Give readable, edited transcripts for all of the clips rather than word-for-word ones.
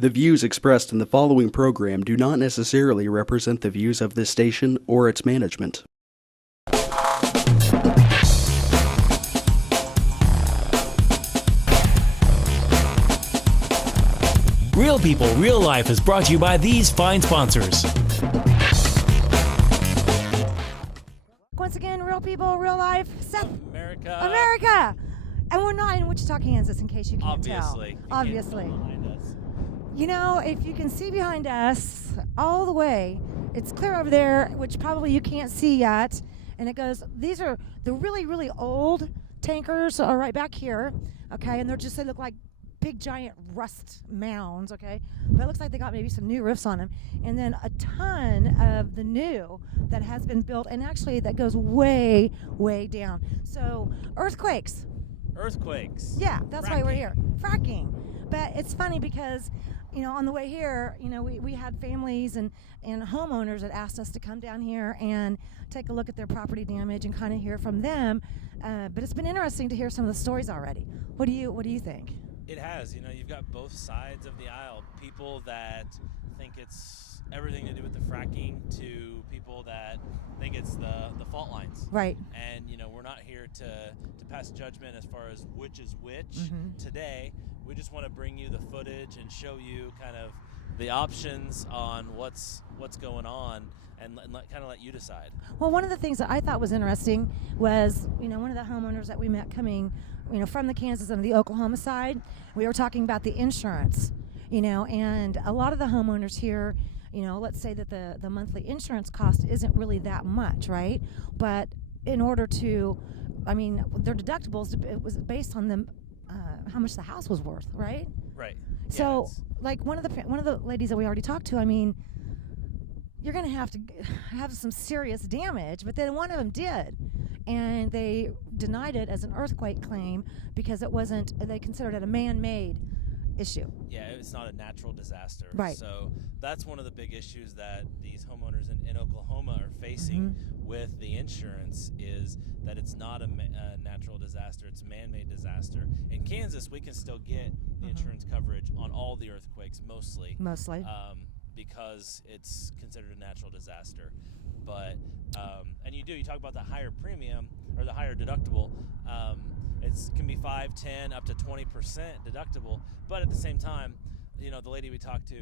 The views expressed in the following program do not necessarily represent the views of this station or its management. Real People, Real Life is brought to you by these fine sponsors. Once again, Real People, Real Life, Seth. America. And we're not in Wichita, Kansas, in case you can't Obviously. tell. Obviously. Behind us. You know, if you can see behind us all the way, it's clear over there, which probably you can't see yet. And it goes, these are the really, really old tankers are right back here, okay? And they look like big, giant rust mounds, okay? But it looks like they got maybe some new roofs on them. And then a ton of the new that has been built, and actually that goes way, way down. So, earthquakes. Yeah, That's why we're here. Fracking. But it's funny because, you know, on the way here, you know, we had families and homeowners that asked us to come down here and take a look at their property damage and kind of hear from them. But it's been interesting to hear some of the stories already. What do you think? It has. You know, you've got both sides of the aisle. People that think it's everything to do with the fracking to people that think it's the fault lines. Right. And, you know, we're not here to pass judgment as far as which is which today. We just want to bring you the footage and show you kind of the options on what's going on and kind of let you decide. Well, one of the things that I thought was interesting was, you know, one of the homeowners that we met coming, you know, from the Kansas and the Oklahoma side, we were talking about the insurance, you know, and a lot of the homeowners here, you know, let's say that the monthly insurance cost isn't really that much, right? But in order to, I mean, their deductibles, it was based on them, how much the house was worth, right? Right. So, like one of the ladies that we already talked to, I mean, you're going to have some serious damage, but then one of them did, and they denied it as an earthquake claim because it wasn't. They considered it a man-made issue. Yeah, it's not a natural disaster. Right. So that's one of the big issues that these homeowners in Oklahoma are facing with the insurance is that it's not a natural disaster, it's a man-made disaster. In Kansas, we can still get the insurance coverage on all the earthquakes, mostly. Because it's considered a natural disaster. But, and you talk about the higher premium or the higher deductible. It can be 5, 10, up to 20% deductible. But at the same time, you know, the lady we talked to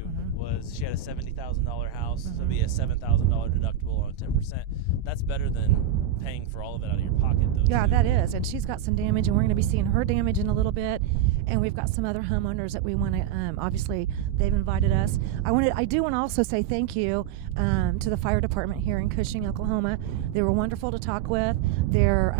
she had a $70,000 house, so it'd be a $7,000 deductible on 10%. That's better than paying for all of it out of your pocket, though. Yeah, that is. And she's got some damage, and we're going to be seeing her damage in a little bit. And we've got some other homeowners that we want to, obviously, they've invited us. I do want to also say thank you to the fire department here in Cushing, Oklahoma. They were wonderful to talk with. Their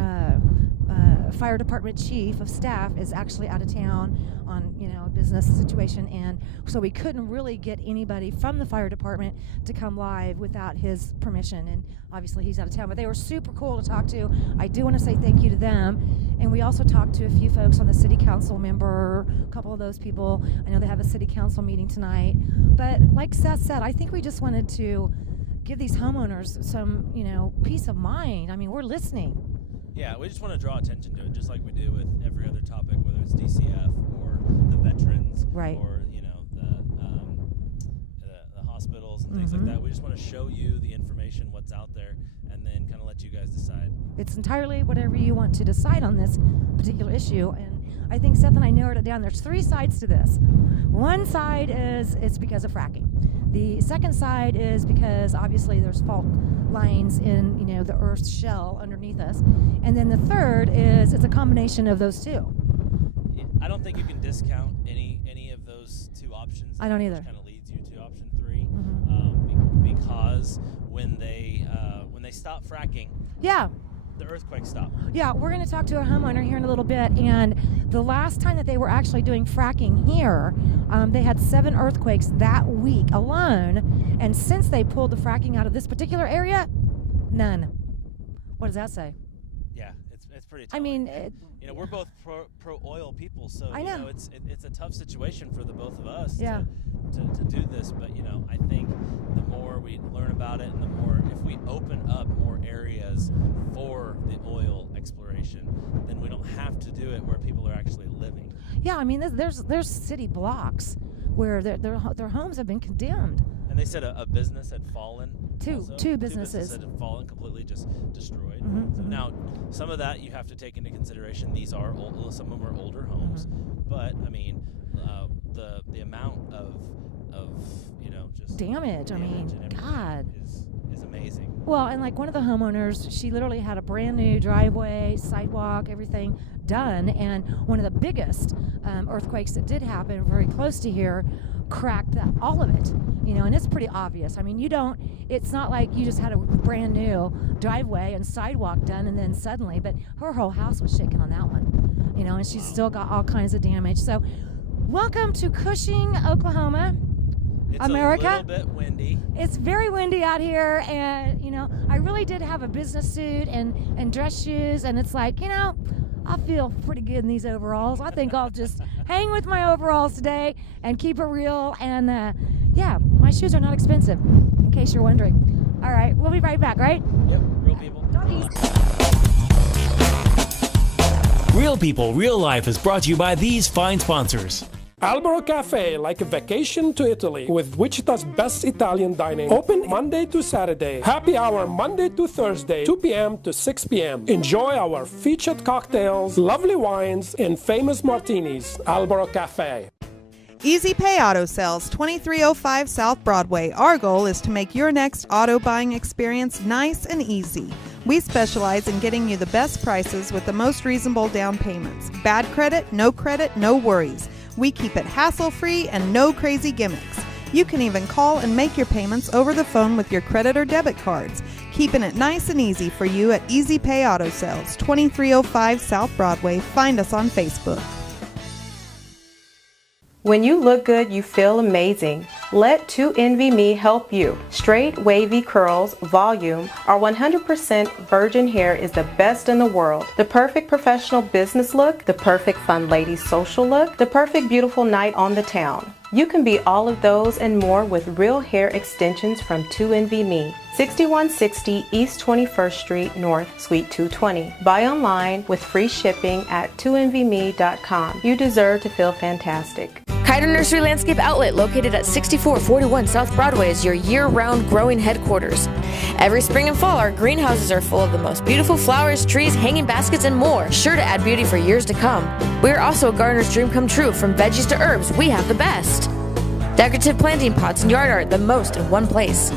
fire department chief of staff is actually out of town on, you know, a business situation, and so we couldn't really get anybody from the fire department to come live without his permission, and obviously he's out of town, but they were super cool to talk to. I do want to say thank you to them. And we also talked to a few folks on the city council member, a couple of those people. I know they have a city council meeting tonight, but like Seth said, I think we just wanted to give these homeowners some, you know, peace of mind. I mean, we're listening. Yeah, we just want to draw attention to it, just like we do with every other topic, whether it's DCF or the veterans, right, or, you know, the hospitals and things like that. We just want to show you the information, what's out there, and then kind of let you guys decide. It's entirely whatever you want to decide on this particular issue, and I think Seth and I narrowed it down. There's 3 sides to this. One side is it's because of fracking. The second side is because obviously there's fault lines in, you know, the Earth's shell underneath us. And then the third is it's a combination of those two. I don't think you can discount any of those 2 options. I don't either. Which kind of leads you to option 3, because when they stop fracking, the earthquake stopped. Yeah, we're going to talk to a homeowner here in a little bit, and the last time that they were actually doing fracking here, they had 7 earthquakes that week alone, and since they pulled the fracking out of this particular area, none. What does that say? Yeah, it's pretty tough. I mean, you know, we're both pro oil people, so I you know know it's a tough situation for the both of us to do this. But you know, I think the more we learn about it, and the more if we open up more areas for the oil exploration, then we don't have to do it where people are actually living. Yeah, I mean, there's city blocks where their homes have been condemned. And they said a business had fallen. Two businesses had fallen, completely just destroyed. Mm-hmm. So now, some of that you have to take into consideration. These are old, some of them are older homes, but I mean, the amount of just damage. I mean, and everything God. is amazing. Well, and like one of the homeowners, she literally had a brand new driveway, sidewalk, everything done, and one of the biggest earthquakes that did happen very close to here cracked all of it, and it's pretty obvious. I mean, it's not like you just had a brand new driveway and sidewalk done and then suddenly, but her whole house was shaken on that one, and she's still got all kinds of damage. So welcome to Cushing, Oklahoma. It's America. a little bit windy. It's very windy out here, and I really did have a business suit and dress shoes, and it's like, I feel pretty good in these overalls. I think I'll just hang with my overalls today and keep it real. And my shoes are not expensive, in case you're wondering. All right, we'll be right back, right? Yep, real people. Doggies. Real People, Real Life is brought to you by these fine sponsors. Albero Cafe, like a vacation to Italy, with Wichita's best Italian dining. Open Monday to Saturday. Happy hour Monday to Thursday, 2 p.m. to 6 p.m. Enjoy our featured cocktails, lovely wines, and famous martinis. Albero Cafe. Easy Pay Auto Sales, 2305 South Broadway. Our goal is to make your next auto buying experience nice and easy. We specialize in getting you the best prices with the most reasonable down payments. Bad credit, no worries. We keep it hassle-free and no crazy gimmicks. You can even call and make your payments over the phone with your credit or debit cards. Keeping it nice and easy for you at Easy Pay Auto Sales, 2305 South Broadway. Find us on Facebook. When you look good, you feel amazing. Let 2NVMe help you. Straight, wavy curls, volume, our 100% virgin hair is the best in the world. The perfect professional business look, the perfect fun lady social look, the perfect beautiful night on the town. You can be all of those and more with real hair extensions from 2NVMe. 6160 East 21st Street North, Suite 220. Buy online with free shipping at 2NVMe.com. You deserve to feel fantastic. Kiter Nursery Landscape Outlet, located at 6441 South Broadway, is your year-round growing headquarters. Every spring and fall, our greenhouses are full of the most beautiful flowers, trees, hanging baskets, and more, sure to add beauty for years to come. We are also a gardener's dream come true. From veggies to herbs, we have the best. Decorative planting pots and yard art, the most in one place.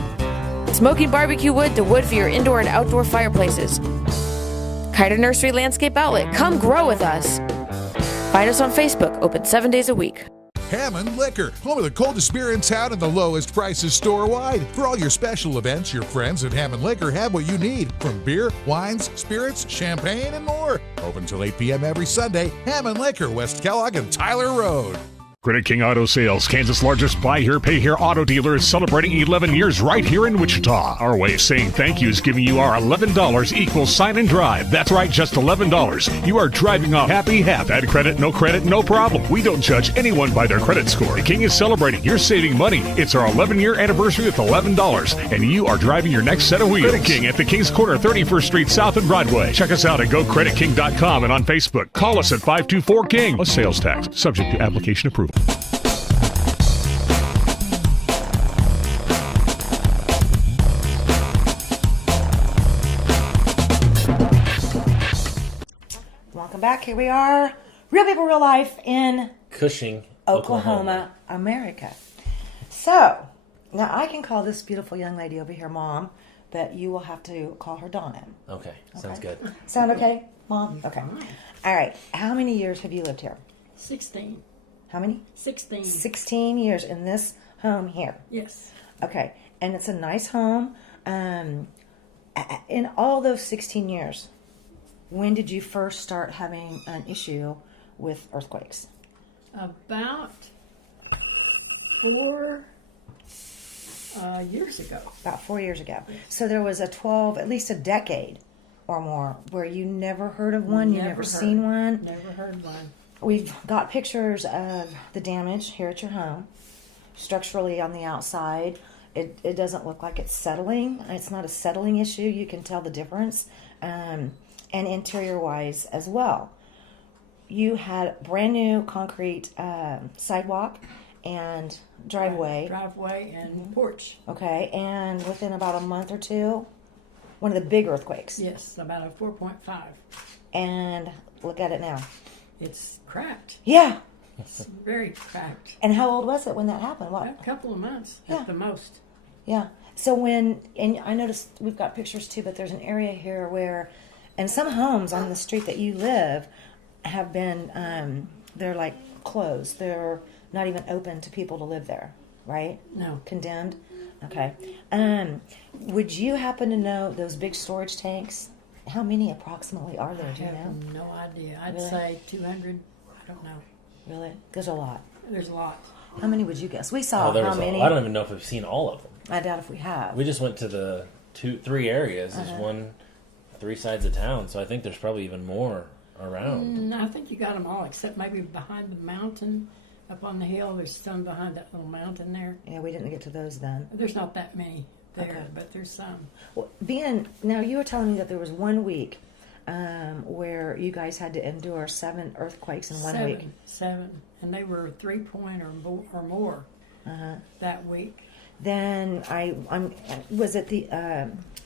Smoking barbecue wood to wood for your indoor and outdoor fireplaces. Kiter Nursery Landscape Outlet, come grow with us. Find us on Facebook, open 7 days a week. Hammond Liquor, home of the coldest beer in town and the lowest prices store-wide. For all your special events, your friends at Hammond Liquor have what you need, from beer, wines, spirits, champagne, and more. Open till 8 p.m. every Sunday. Hammond Liquor, West Kellogg and Tyler Road. Credit King Auto Sales, Kansas' largest buy here, pay here auto dealer, is celebrating 11 years right here in Wichita. Our way of saying thank you is giving you our $11 equals sign and drive. That's right, just $11. You are driving off happy, bad credit, no problem. We don't judge anyone by their credit score. The King is celebrating. You're saving money. It's our 11-year anniversary with $11, and you are driving your next set of wheels. Credit King at the King's Corner, 31st Street South and Broadway. Check us out at GoCreditKing.com and on Facebook. Call us at 524-KING. A sales tax, subject to application approval. Welcome back. Here we are. Real People, Real Life in Cushing, Oklahoma, America. So, now I can call this beautiful young lady over here Mom, but you will have to call her Donna. Okay, sounds good. Sound okay, Mom? Okay. All right. How many years have you lived here? 16. How many? 16. 16 years in this home here. Yes. Okay. And it's a nice home. In all those 16 years, when did you first start having an issue with earthquakes? About 4 years ago. About 4 years ago. So there was at least a decade or more where you never heard of one, you never seen one. Never heard one. We've got pictures of the damage here at your home. Structurally on the outside, it doesn't look like it's settling. It's not a settling issue. You can tell the difference. And interior-wise as well. You had brand new concrete sidewalk and driveway. Driveway and porch. Okay, and within about a month or two, one of the big earthquakes. Yes, about a 4.5. And look at it now. It's cracked. Yeah. It's very cracked. And how old was it when that happened? What? A couple of months Yeah. at the most. Yeah. So and I noticed we've got pictures too, but there's an area here where, and some homes on the street that you live have been, they're like closed. They're not even open to people to live there, right? No. Condemned? Okay. Would you happen to know those big storage tanks? How many approximately are there? Do you I know? have no idea. I'd Really? say 200. I don't know. Really? There's a lot. There's a lot. How many would you guess? We saw Oh, how many. I don't even know if we've seen all of them. I doubt if we have. We just went to the three areas. There's 3 sides of town, so I think there's probably even more around. I think you got them all, except maybe behind the mountain, up on the hill. There's some behind that little mountain there. Yeah, we didn't get to those then. There's not that many there, Okay. but there's some. Well, now you were telling me that there was 1 week where you guys had to endure 7 earthquakes in 1 week. 7, and they were 3-point or more that week. Then was it the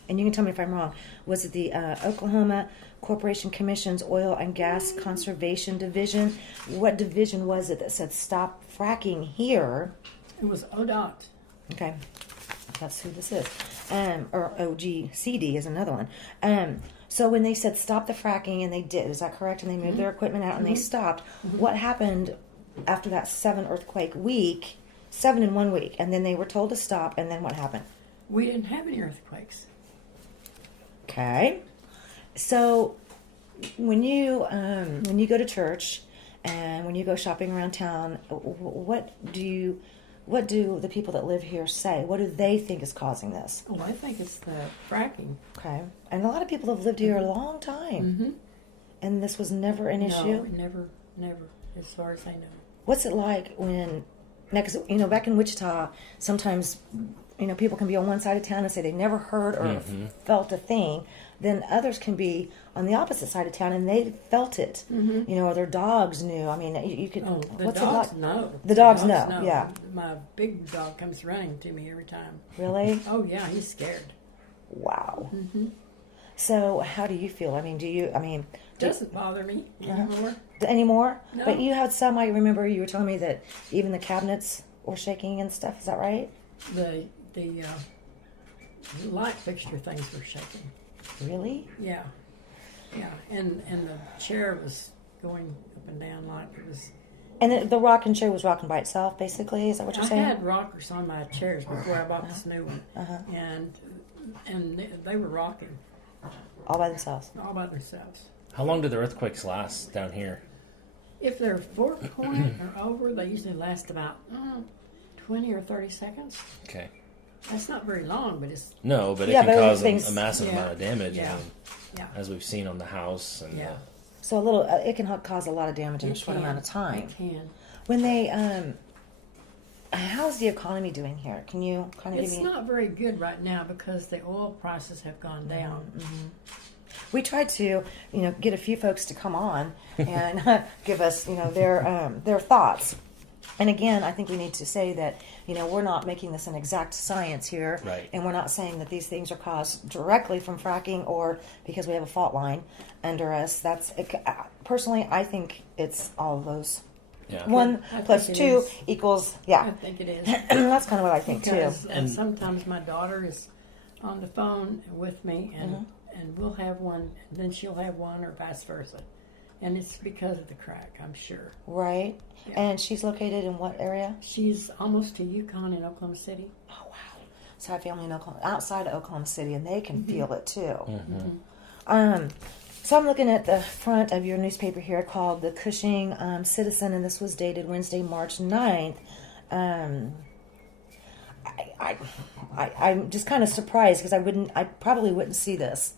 and you can tell me if I'm wrong. Was it the Oklahoma Corporation Commission's Oil and Gas Conservation Division? What division was it that said stop fracking here? It was ODOT. Okay, that's who this is. Or OGCD is another one. So when they said stop the fracking, and they did, is that correct? And they moved their equipment out and they stopped. What happened after that 7 earthquake week? 7 in 1 week, and then they were told to stop, and then what happened? We didn't have any earthquakes. Okay, so when you go to church and when you go shopping around town, what do the people that live here say? What do they think is causing this? Oh, I think it's the fracking. Okay, and a lot of people have lived here a long time, and this was never an issue. No, never, as far as I know. What's it like when? Now, because back in Wichita, sometimes people can be on one side of town and say they never heard or felt a thing. Then others can be on the opposite side of town and they felt it. Or their dogs knew. I mean, you could. Oh, the what's dogs it like? know. The dogs know. Yeah. My big dog comes running to me every time. Really? Oh yeah, he's scared. Wow. So how do you feel? I mean, Doesn't bother me anymore. Anymore? No. But you had some. I remember you were telling me that even the cabinets were shaking and stuff. Is that right? The light fixture things were shaking. Really? Yeah, and the chair was going up and down like it was. And the rocking chair was rocking by itself, basically. Is that what you're saying? I had rockers on my chairs before I bought this new one, and they were rocking All by themselves. all by themselves. How long do the earthquakes last down here? If they're 4-point or over, they usually last about 20 or 30 seconds. Okay. That's not very long, but it's No, but it Yeah, can but cause things- a massive amount of damage. Yeah. I mean, yeah, as we've seen on the house and yeah. So it can cause a lot of damage in a short amount of time. It can. When they, how's the economy doing here? Can you kind of It's give me? not very good right now because the oil prices have gone down. We tried to, get a few folks to come on and give us, their thoughts. And again, I think we need to say that, we're not making this an exact science here. Right. And we're not saying that these things are caused directly from fracking or because we have a fault line under us. Personally, I think it's all of those. yeah. 1 I plus think it 2 is. equals, I yeah. think it is. That's kind of what I think, Because too. And- sometimes my daughter is on the phone with me, and we'll have one, and then she'll have one, or vice versa. And it's because of the crack, I'm sure. Right? Yeah. And she's located in what area? She's almost to Yukon in Oklahoma City. Oh, wow. So I have family in outside of Oklahoma City, and they can feel it, too. So I'm looking at the front of your newspaper here called the Cushing Citizen, and this was dated Wednesday, March 9th. I'm just kind of surprised because I probably wouldn't see this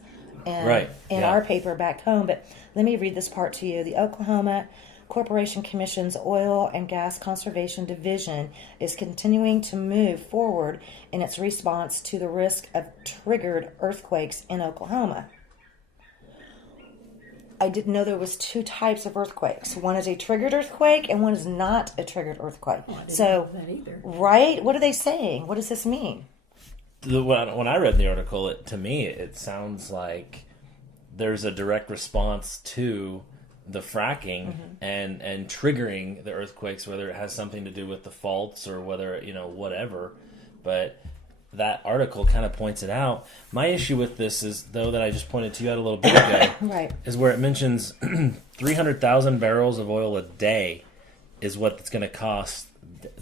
in our paper back home. But let me read this part to you. The Oklahoma Corporation Commission's Oil and Gas Conservation Division is continuing to move forward in its response to the risk of triggered earthquakes in Oklahoma. I didn't know there was two types of earthquakes. One is a triggered earthquake, and one is not a triggered earthquake. Oh, I didn't So, know that either. right? What are they saying? What does this mean? When I read the article, to me, it sounds like there's a direct response to the fracking and triggering the earthquakes, whether it has something to do with the faults or whether, whatever. But that article kind of points it out. My issue with this is, though, that I just pointed to you out a little bit ago, Right. is where it mentions 300,000 barrels of oil a day is what it's going to cost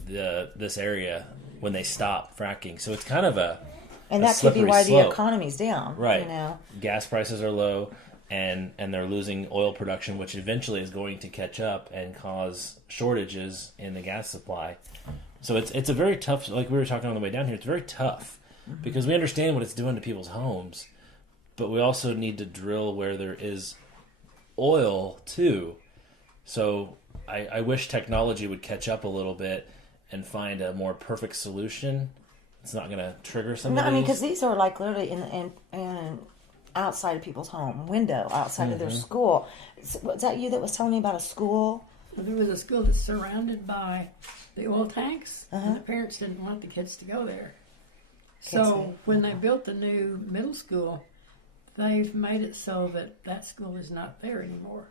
this area when they stop fracking. So it's kind of And a that could be slippery why slope. the economy's down. Right. You know? Gas prices are low, and they're losing oil production, which eventually is going to catch up and cause shortages in the gas supply. So it's a very tough, like we were talking on the way down here, it's very tough because we understand what it's doing to people's homes, but we also need to drill where there is oil too. So I wish technology would catch up a little bit and find a more perfect solution. It's not going to trigger some No, of I mean, these. because these are like literally in outside of people's home, window, outside of their school. Was that you that was telling me about a school? There was a school that's surrounded by the oil tanks, and the parents didn't want the kids to go there. So when they built the new middle school, they've made it so that school is not there anymore.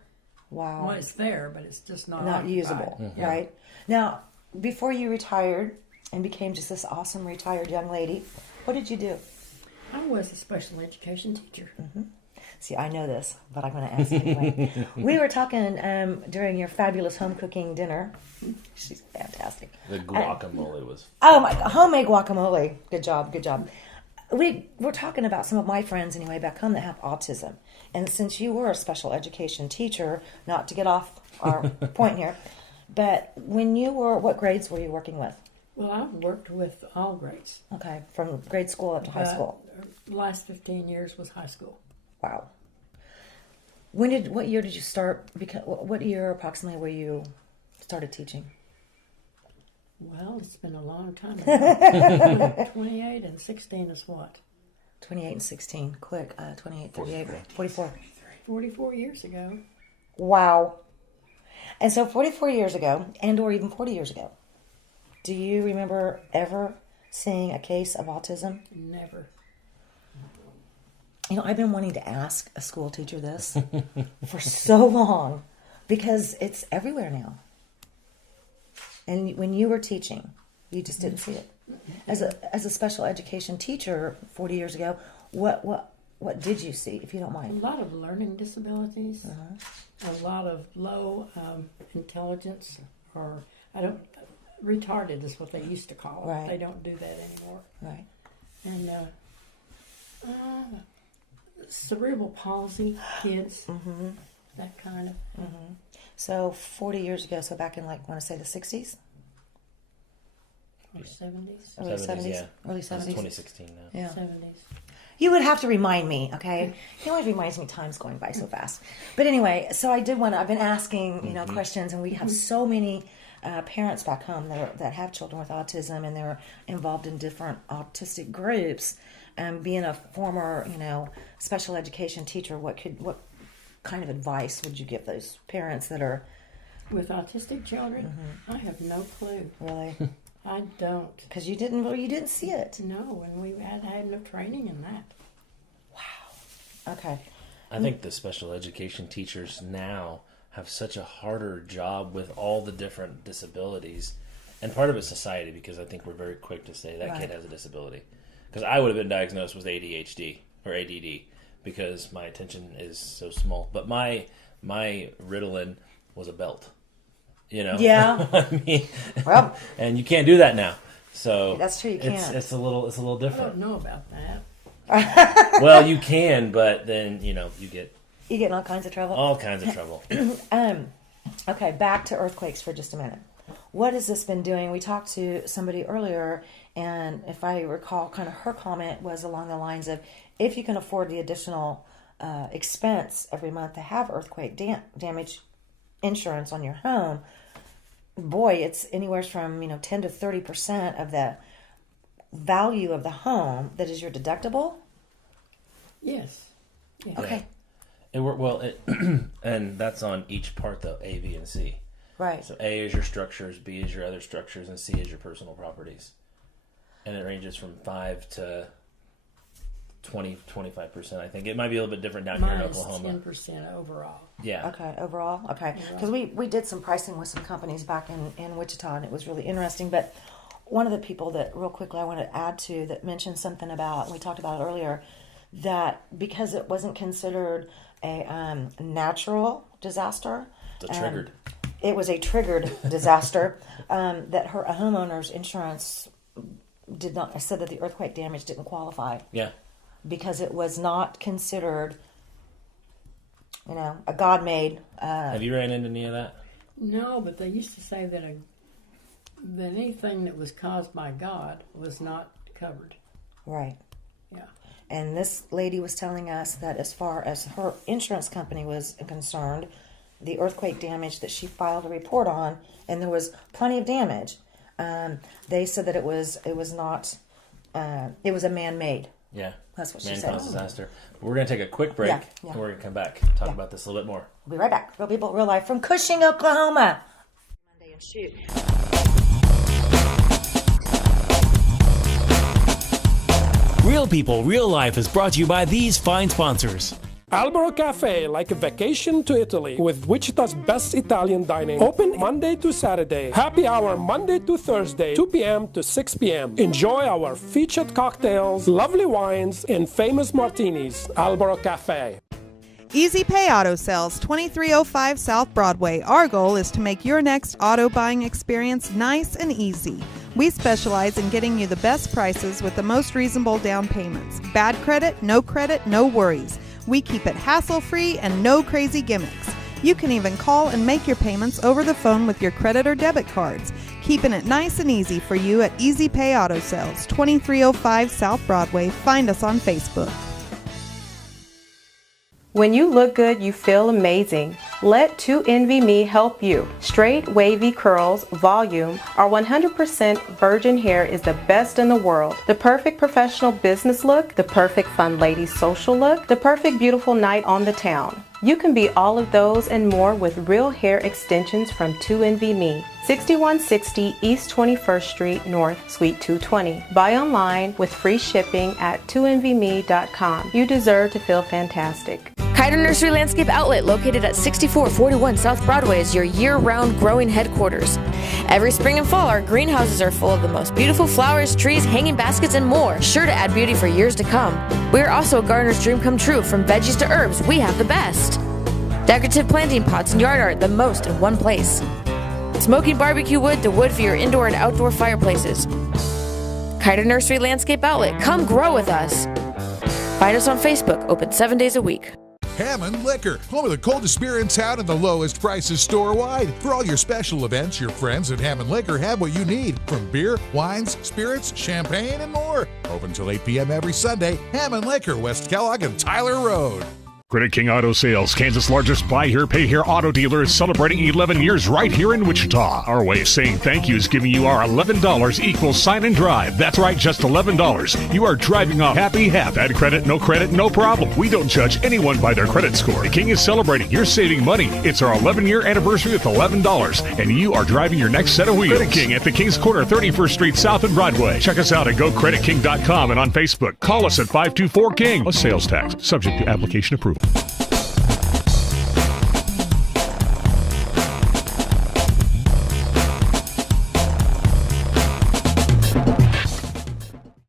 Wow. Well, it's there, but it's just not occupied. Usable, right? Now, before you retired and became just this awesome retired young lady, what did you do? I was a special education teacher. See, I know this, but I'm going to ask anyway. We were talking during your fabulous home cooking dinner. She's fantastic. The guacamole was... Oh, my God. Homemade guacamole. Good job, good job. We're talking about some of my friends, anyway, back home that have autism. And since you were a special education teacher, not to get off our point here, but when you were, what grades were you working with? Well, I've worked with all grades. Okay, from grade school up to high school. The last 15 years was high school. Wow. What year did you start? What year approximately were you started teaching? Well, it's been a long time. 28 and 16 is what? 28 and 16. Quick. 28, 38, 44. 44 years ago. Wow. And so 44 years ago, and or even 40 years ago, do you remember ever seeing a case of autism? Never. You know, I've been wanting to ask a school teacher this for so long because it's everywhere now. And when you were teaching, you just didn't see it. As a special education teacher 40 years ago, what did you see, if you don't mind? A lot of learning disabilities, a lot of low intelligence, or retarded is what they used to call it. Right. They don't do that anymore. Right. And cerebral palsy kids, that kind of thing. So 40 years ago, so back in like, I want to say the 60s? Or 70s. Early 70s? Yeah. Early It's 70s? 2016 now. Yeah. 70s. You would have to remind me, okay? He always reminds me time's going by so fast. But anyway, so I've been asking, questions, and we have so many parents back home that have children with autism, and they're involved in different autistic groups. Being a former, special education teacher, what kind of advice would you give those parents that are... With autistic children, I have no clue. Really? I don't. Because you didn't see it. No, and we had no training in that. Wow. Okay. I think the special education teachers now have such a harder job with all the different disabilities. And part of it's society, because I think we're very quick to say that kid has a disability. Because I would have been diagnosed with ADHD or ADD because my attention is so small. But my Ritalin was a belt. Yeah. I mean, well, and you can't do that now. So that's true. You can't. It's a little I different. don't know about that. Well, you can, but then you get in all kinds of trouble. All kinds of trouble. Okay, back to earthquakes for just a minute. What has this been doing? We talked to somebody earlier, and if I recall, kind of her comment was along the lines of, if you can afford the additional expense every month to have earthquake damage insurance on your home, boy, it's anywhere from 10 to 30% of the value of the home that is your deductible. Yes. Okay. And that's on each part though, A, B, and C. Right. So A is your structures, B is your other structures, and C is your personal properties. And it ranges from 5 to 25%. I think it might be a little bit different down here in Oklahoma. 10% overall. Yeah. Okay, overall? Okay. Because we did some pricing with some companies back in Wichita, and it was really interesting. But one of the people that, real quickly, I want to add to that mentioned something about, we talked about it earlier, that because it wasn't considered a natural disaster. It's triggered. It was a triggered disaster that her homeowner's insurance said that the earthquake damage didn't qualify. Yeah. Because it was not considered, a God-made. Have you ran into any of that? No, but they used to say that anything that was caused by God was not covered. Right. Yeah. And this lady was telling us that as far as her insurance company was concerned, the earthquake damage that she filed a report on, and there was plenty of damage. They said that it was not. It was a man-made. Yeah. That's what she said. Man-caused disaster. We're going to take a quick break, Yeah. and we're going to come back talk about this a little bit more. We'll be right back. Real people, real life from Cushing, Oklahoma. Monday and shoot. Real People, Real Life is brought to you by these fine sponsors. Albero Cafe, like a vacation to Italy, with Wichita's best Italian dining. Open Monday to Saturday. Happy hour Monday to Thursday, 2 p.m. to 6 p.m. Enjoy our featured cocktails, lovely wines, and famous martinis. Albero Cafe. Easy Pay Auto Sales, 2305 South Broadway. Our goal is to make your next auto buying experience nice and easy. We specialize in getting you the best prices with the most reasonable down payments. Bad credit, no worries. We keep it hassle-free and no crazy gimmicks. You can even call and make your payments over the phone with your credit or debit cards. Keeping it nice and easy for you at Easy Pay Auto Sales, 2305 South Broadway. Find us on Facebook. When you look good, you feel amazing. Let 2NVMe help you. Straight, wavy curls, volume, or 100% virgin hair is the best in the world. The perfect professional business look, the perfect fun lady social look, the perfect beautiful night on the town. You can be all of those and more with real hair extensions from 2NVMe. 6160 East 21st Street North, Suite 220. Buy online with free shipping at 2NVMe.com. You deserve to feel fantastic. Kiter Nursery Landscape Outlet, located at 6441 South Broadway, is your year-round growing headquarters. Every spring and fall, our greenhouses are full of the most beautiful flowers, trees, hanging baskets, and more, sure to add beauty for years to come. We are also a gardener's dream come true. From veggies to herbs, we have the best. Decorative planting pots and yard art, the most in one place. Smoking barbecue wood to wood for your indoor and outdoor fireplaces. Kiter Nursery Landscape Outlet, come grow with us. Find us on Facebook, open 7 days a week. Hammond Liquor, home of the coldest beer in town and the lowest prices store-wide. For all your special events, your friends at Hammond Liquor have what you need, from beer, wines, spirits, champagne, and more. Open till 8 p.m. every Sunday. Hammond Liquor, West Kellogg and Tyler Road. Credit King Auto Sales, Kansas' largest buy here, pay here auto dealer, is celebrating 11 years right here in Wichita. Our way of saying thank you is giving you our $11 equals sign and drive. That's right, just $11. You are driving off happy, bad credit, no problem. We don't judge anyone by their credit score. The King is celebrating. You're saving money. It's our 11-year anniversary with $11, and you are driving your next set of wheels. Credit King at the King's Corner, 31st Street South and Broadway. Check us out at GoCreditKing.com and on Facebook. Call us at 524-KING. A sales tax, subject to application approval.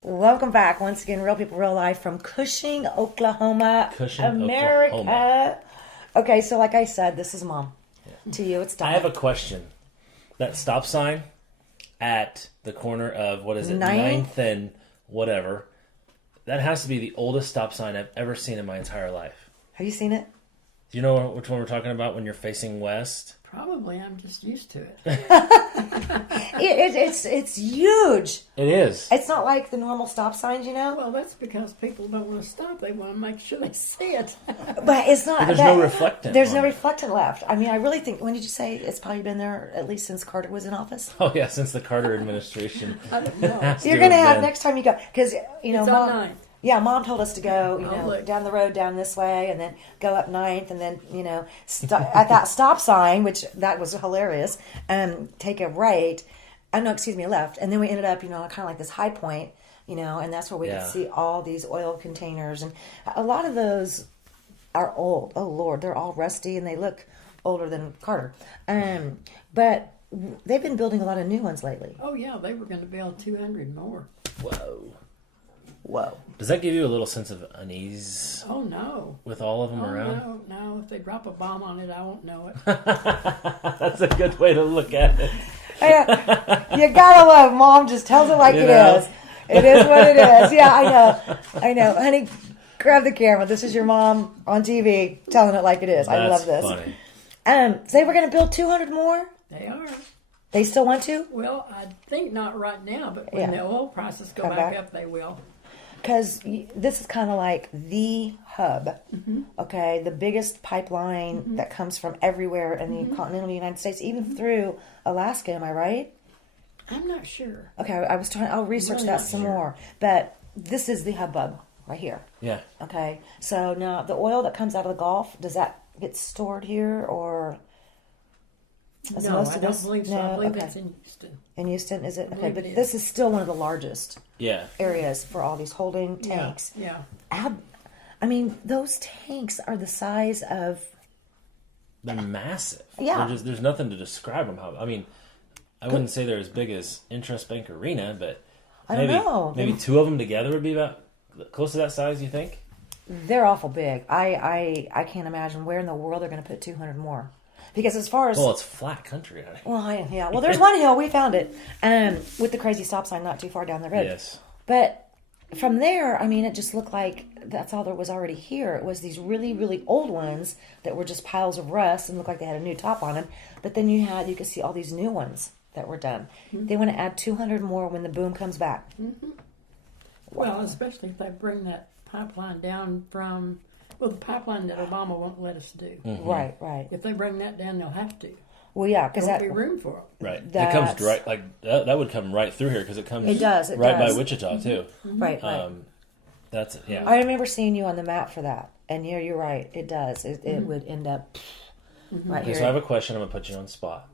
Welcome back. Once again, Real People, Real Life from Cushing, Oklahoma, America. Oklahoma. Okay, so like I said, this is Mom. Yeah. To you, it's Donna. I have a question. That stop sign at the corner of, what is it, 9th and whatever, that has to be the oldest stop sign I've ever seen in my entire life. Have you seen it? Do you know which one we're talking about when you're facing west? Probably. I'm just used to it. It's huge. It is. It's not like the normal stop signs, you know? Well, that's because people don't want to stop. They want to make sure they see it. But it's not. But there's no reflectant. There's no reflectant left. I mean, I really think, when did you say it's probably been there at least since Carter was in office? Oh, yeah, since the Carter administration. I don't know. You're going to have next time you go. Because, you know, it's Mom. on 9th. Yeah, Mom told us to go, look. down the road down this way, and then go up 9th, and then, at that stop sign, which that was hilarious, take a right, no, excuse me, a left, and then we ended up, kind of like this high point, and that's where we could see all these oil containers, and a lot of those are old. Oh Lord, they're all rusty, and they look older than Carter. But they've been building a lot of new ones lately. Oh yeah, they were going to build 200 more. Whoa. Does that give you a little sense of unease? Oh no. With all of them around? No. If they drop a bomb on it, I won't know it. That's a good way to look at it. You gotta love Mom. Just tells it like it is. It is what it is. Yeah, I know. Honey, grab the camera. This is your mom on TV telling it like it is. I love this. Funny. They were going to build 200 more? They are. They still want to? Well, I think not right now, but when the oil prices go back up, they will. Because this is kind of like the hub, okay? The biggest pipeline that comes from everywhere in the continental United States, even through Alaska, am I right? I'm not sure. Okay, I'll research that some more. But this is the hubbub right here. Yeah. Okay, so now the oil that comes out of the Gulf, does that get stored here, or... No, I don't believe so. I believe it's in Houston. In Houston, is it? Okay, but this is still one of the largest areas for all these holding tanks. Yeah. I mean, those tanks are the size of... They're massive. Yeah. There's nothing to describe them. I wouldn't say they're as big as Interest Bank Arena, but I don't know. Maybe two of them together would be about close to that size, you think? They're awful big. I can't imagine where in the world they're going to put 200 more. Because as far as... Well, it's flat country. Well, yeah. Well, there's one hill. We found it. With the crazy stop sign not too far down the road. Yes. But from there, I mean, it just looked like that's all there was already here. It was these really, really old ones that were just piles of rust and looked like they had a new top on them. But then you could see all these new ones that were done. Mm-hmm. They want to add 200 more when the boom comes back. Mm-hmm. Well, especially if they bring that pipeline down from... Well, the pipeline that Obama won't let us do. Mm-hmm. Right. If they bring that down, they'll have to. Well, yeah, because there won't be room for it. Right. It comes right, like, that would come right through here because it comes it does, right by Wichita, too. Mm-hmm. Right. That's, yeah. I remember seeing you on the map for that. And you're right. It does. It would end up right here. So I have a question. I'm going to put you on the spot.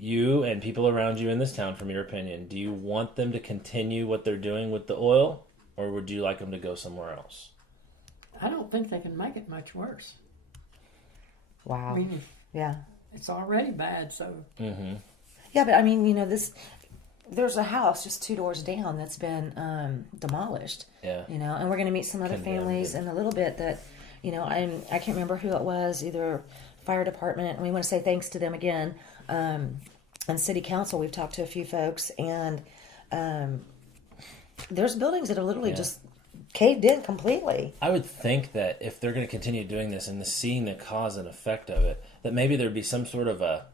You and people around you in this town, from your opinion, do you want them to continue what they're doing with the oil, or would you like them to go somewhere else? I don't think they can make it much worse. Wow. I mean, yeah. It's already bad, so... Mm-hmm. Yeah, but I mean, there's a house just 2 doors down that's been demolished. Yeah. And we're going to meet some other families in a little bit that, I can't remember who it was, either fire department, and we want to say thanks to them again, and city council. We've talked to a few folks, and there's buildings that are literally just caved in completely. I would think that if they're going to continue doing this and seeing the cause and effect of it, that maybe there'd be some sort of a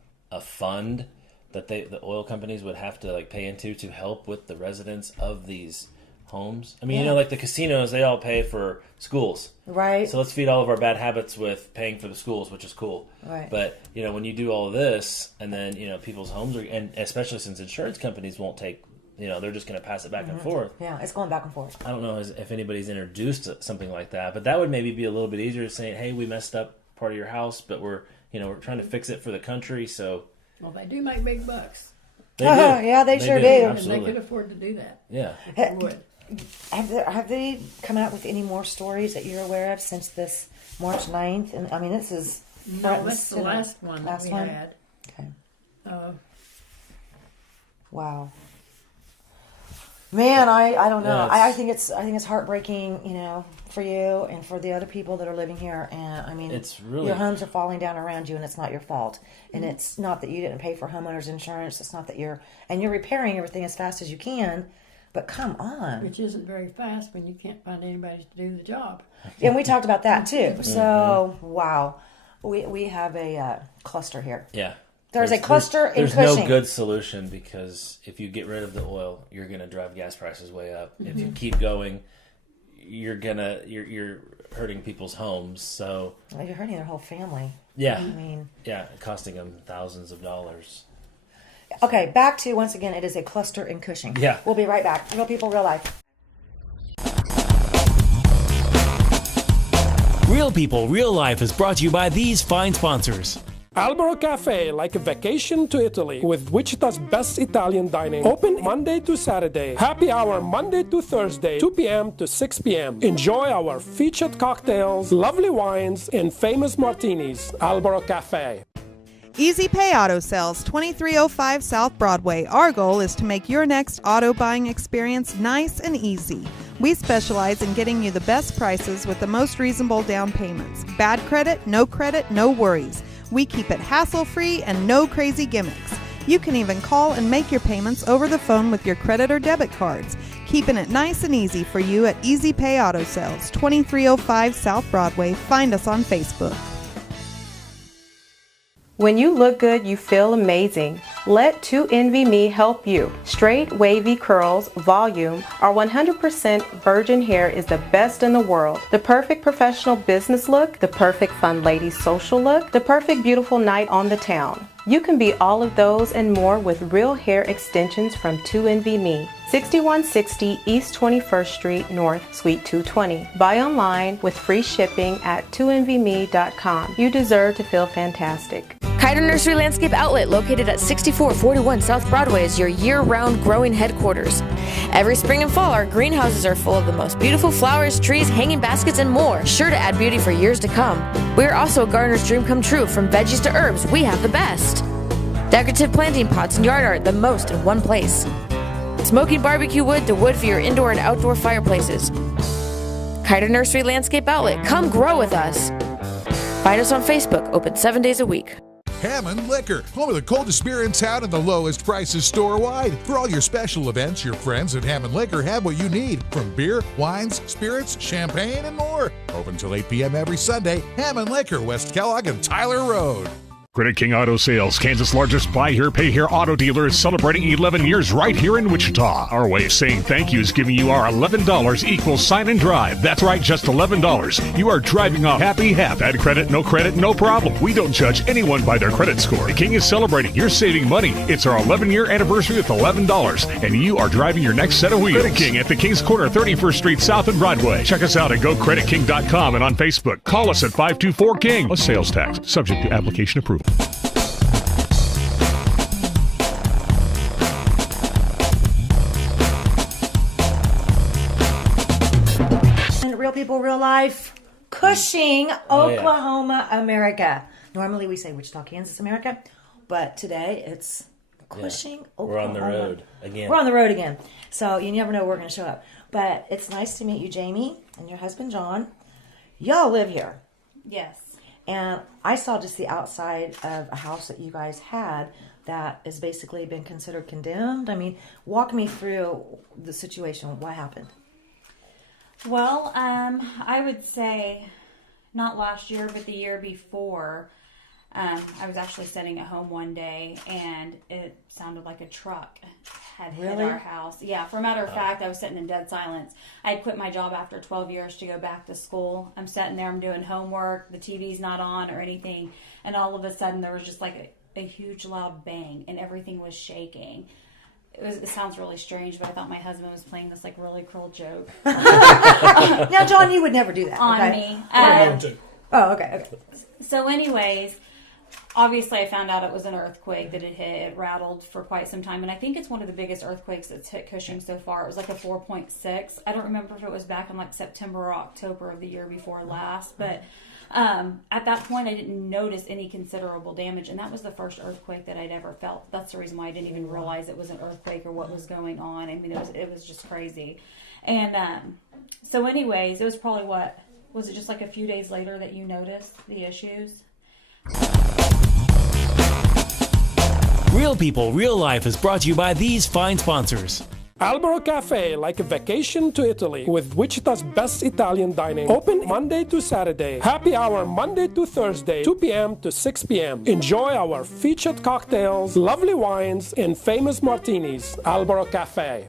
fund that the oil companies would have to pay into to help with the residents of these homes. I mean, like the casinos, they all pay for schools. Right. So let's feed all of our bad habits with paying for the schools, which is cool. Right. But, when you do all of this and then, people's homes are, and especially since insurance companies won't take, they're just going to pass it back and forth. Yeah, it's going back and forth. I don't know if anybody's introduced something like that, but that would maybe be a little bit easier, saying, hey, we messed up part of your house, but we're trying to fix it for the country, so... Well, they do make big bucks. They do. Yeah, they sure do. Absolutely. And they could afford to do that. Yeah. They would. Have they come out with any more stories that you're aware of since this March 9th? And I mean, this is... No, that's the last one that we had. Okay. Wow. Man, I don't know. I think it's heartbreaking, for you and for the other people that are living here. And I mean, it's really, your homes are falling down around you, and it's not your fault. And it's not that you didn't pay for homeowners insurance. It's not that you're repairing everything as fast as you can. But come on, which isn't very fast when you can't find anybody to do the job. And we talked about that too. So wow, we have a cluster here. Yeah. There's a cluster in Cushing. There's no good solution, because if you get rid of the oil, you're going to drive gas prices way up. Mm-hmm. If you keep going, you're hurting people's homes. So you're hurting their whole family. Yeah. I mean, costing them thousands of dollars. Okay, back to, once again, it is a cluster in Cushing. Yeah. We'll be right back. Real people, real life. Real People, Real Life is brought to you by these fine sponsors. Albero Cafe, like a vacation to Italy, with Wichita's best Italian dining. Open Monday to Saturday. Happy hour Monday to Thursday, 2 p.m. to 6 p.m. Enjoy our featured cocktails, lovely wines, and famous martinis. Albero Cafe. Easy Pay Auto Sales, 2305 South Broadway. Our goal is to make your next auto buying experience nice and easy. We specialize in getting you the best prices with the most reasonable down payments. Bad credit, no worries. We keep it hassle-free and no crazy gimmicks. You can even call and make your payments over the phone with your credit or debit cards. Keeping it nice and easy for you at Easy Pay Auto Sales, 2305 South Broadway. Find us on Facebook. When you look good, you feel amazing. Let 2NVMe help you. Straight, wavy curls, volume, or 100% virgin hair is the best in the world. The perfect professional business look, the perfect fun lady social look, the perfect beautiful night on the town. You can be all of those and more with real hair extensions from 2NVMe. 6160 East 21st Street North, Suite 220. Buy online with free shipping at 2NVMe.com. You deserve to feel fantastic. Kiter Nursery Landscape Outlet, located at 6441 South Broadway, is your year-round growing headquarters. Every spring and fall, our greenhouses are full of the most beautiful flowers, trees, hanging baskets, and more, sure to add beauty for years to come. We are also a gardener's dream come true. From veggies to herbs, we have the best. Decorative planting pots and yard art, the most in one place. Smoking barbecue wood to wood for your indoor and outdoor fireplaces. Kiter Nursery Landscape Outlet, come grow with us. Find us on Facebook, open 7 days a week. Hammond Liquor, home of the coldest beer in town and the lowest prices store-wide. For all your special events, your friends at Hammond Liquor have what you need, from beer, wines, spirits, champagne, and more. Open till 8 p.m. every Sunday. Hammond Liquor, West Kellogg and Tyler Road. Credit King Auto Sales, Kansas' largest buy here, pay here auto dealer, is celebrating 11 years right here in Wichita. Our way of saying thank you is giving you our $11 equals sign and drive. That's right, just $11. You are driving off happy, bad credit, no problem. We don't judge anyone by their credit score. The King is celebrating. You're saving money. It's our 11-year anniversary with $11, and you are driving your next set of wheels. Credit King at the King's Corner, 31st Street South and Broadway. Check us out at GoCreditKing.com and on Facebook. Call us at 524-KING. A sales tax, subject to application approval. And Real People, Real Life, Cushing, Oklahoma, America. Normally we say Wichita, Kansas, America, but today it's Cushing, Oklahoma. We're on the road again. We're on the road again. So you never know where we're going to show up. But it's nice to meet you, Jamie, and your husband, John. Y'all live here. Yes. And I saw just the outside of a house that you guys had that has basically been considered condemned. I mean, walk me through the situation. What happened? Well, I would say not last year, but the year before, I was actually sitting at home one day and it sounded like a truck had hit our house. Yeah, for a matter of fact, I was sitting in dead silence. I had quit my job after 12 years to go back to school. I'm sitting there, I'm doing homework, the TV's not on or anything, and all of a sudden there was just like a huge loud bang and everything was shaking. It sounds really strange, but I thought my husband was playing this like really cruel joke. Now, John, you would never do that. On me. Oh, okay. So anyways, obviously I found out it was an earthquake that it hit. It rattled for quite some time. And I think it's one of the biggest earthquakes that's hit Cushing so far. It was like a 4.6. I don't remember if it was back in like September or October of the year before last. But at that point I didn't notice any considerable damage. And that was the first earthquake that I'd ever felt. That's the reason why I didn't even realize it was an earthquake or what was going on. I mean, it was just crazy. And so anyways, it was probably was it just like a few days later that you noticed the issues? Real People, Real Life is brought to you by these fine sponsors. Albero Cafe, like a vacation to Italy, with Wichita's best Italian dining. Open Monday to Saturday. Happy hour Monday to Thursday, 2 p.m. to 6 p.m. Enjoy our featured cocktails, lovely wines, and famous martinis. Albero Cafe.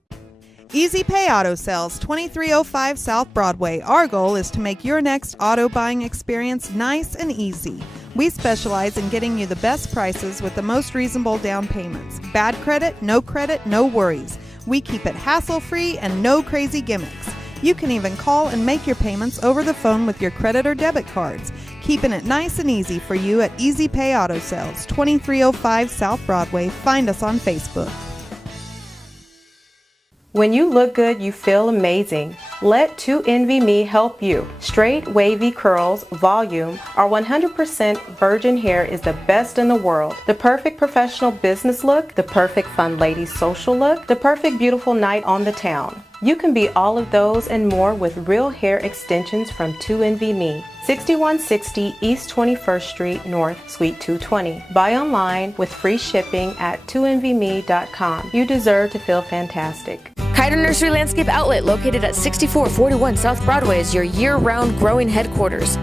Easy Pay Auto Sales, 2305 South Broadway. Our goal is to make your next auto buying experience nice and easy. We specialize in getting you the best prices with the most reasonable down payments. Bad credit, no worries. We keep it hassle-free and no crazy gimmicks. You can even call and make your payments over the phone with your credit or debit cards. Keeping it nice and easy for you at Easy Pay Auto Sales, 2305 South Broadway. Find us on Facebook. When you look good, you feel amazing. Let 2NVMe help you. Straight, wavy curls, volume, or 100% virgin hair is the best in the world. The perfect professional business look, the perfect fun lady social look, the perfect beautiful night on the town. You can be all of those and more with real hair extensions from 2NVMe. 6160 East 21st Street North, Suite 220. Buy online with free shipping at 2NVMe.com. You deserve to feel fantastic. Kiter Nursery Landscape Outlet, located at 6441 South Broadway, is your year-round growing headquarters.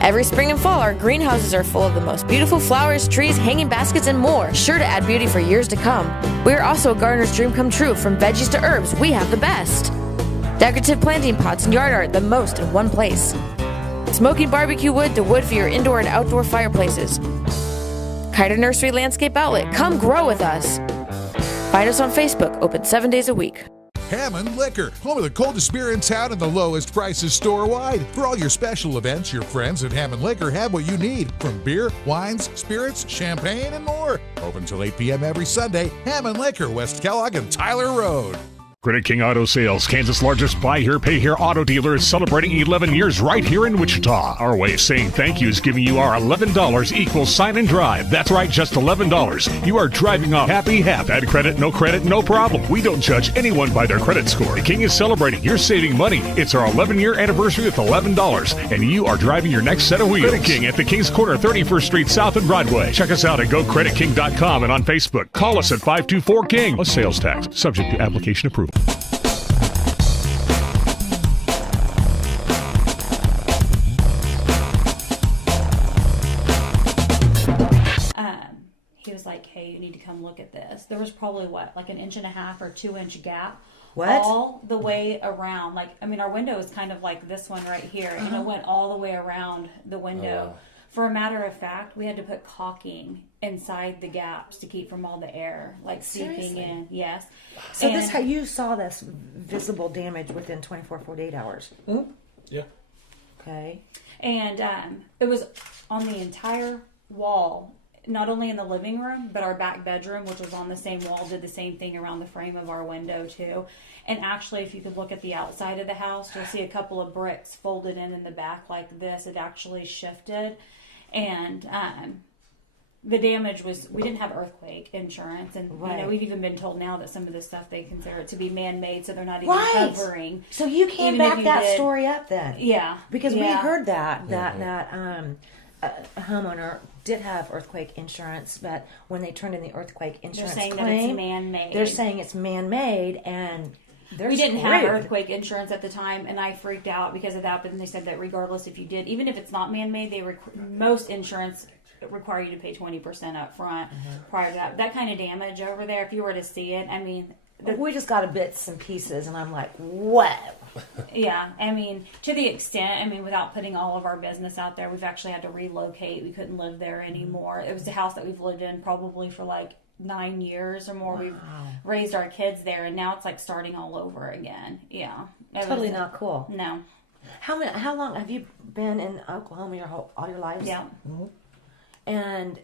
Every spring and fall, our greenhouses are full of the most beautiful flowers, trees, hanging baskets, and more, sure to add beauty for years to come. We are also a gardener's dream come true. From veggies to herbs, we have the best. Decorative planting pots and yard art, the most in one place. Smoking barbecue wood to wood for your indoor and outdoor fireplaces. Kiter Nursery Landscape Outlet, come grow with us. Find us on Facebook, open 7 days a week. Hammond Liquor, home of the coldest beer in town and the lowest prices store-wide. For all your special events, your friends at Hammond Liquor have what you need, from beer, wines, spirits, champagne, and more. Open till 8 p.m. every Sunday. Hammond Liquor, West Kellogg and Tyler Road. Credit King Auto Sales, Kansas' largest buy here, pay here auto dealer, is celebrating 11 years right here in Wichita. Our way of saying thank you is giving you our $11 equals sign and drive. That's right, just $11. You are driving off happy. Bad credit, no problem. We don't judge anyone by their credit score. The King is celebrating. You're saving money. It's our 11-year anniversary with $11, and you are driving your next set of wheels. Credit King at the King's Corner, 31st Street South and Broadway. Check us out at GoCreditKing.com and on Facebook. Call us at 524-KING. A sales tax, subject to application approval. He was like, hey, you need to come look at this. There was probably like an 1.5 or 2 inch gap. What? All the way around. Our window is kind of like this one right here. And it went all the way around the window. Oh, wow. For a matter of fact, we had to put caulking inside the gaps to keep from all the air, seeping in. Yes. So you saw this visible damage within 48 hours? Mm-hmm. Yeah. Okay. And it was on the entire wall, not only in the living room, but our back bedroom, which was on the same wall, did the same thing around the frame of our window too. And actually, if you could look at the outside of the house, you'll see a couple of bricks folded in the back like this. It actually shifted. And the damage was, we didn't have earthquake insurance. And, we've even been told now that some of this stuff, they consider it to be man-made, so they're not even covering. So you can't back that story up then. Yeah. Because we heard that a homeowner did have earthquake insurance, but when they turned in the earthquake insurance they're saying claim, that it's man-made. They're saying it's man-made, and we didn't have earthquake insurance at the time, and I freaked out because of that. But then they said that regardless if you did, even if it's not man-made, most insurance require you to pay 20% up front prior to that. That kind of damage over there, if you were to see it, we just got a bits and pieces, and I'm like, what? Yeah, to the extent, without putting all of our business out there, we've actually had to relocate. We couldn't live there anymore. It was a house that we've lived in probably for 9 years or more. Wow. We've raised our kids there, and now it's starting all over again. Yeah. Totally not cool. No. How long have you been in Oklahoma all your lives? Yeah. Mm-hmm. And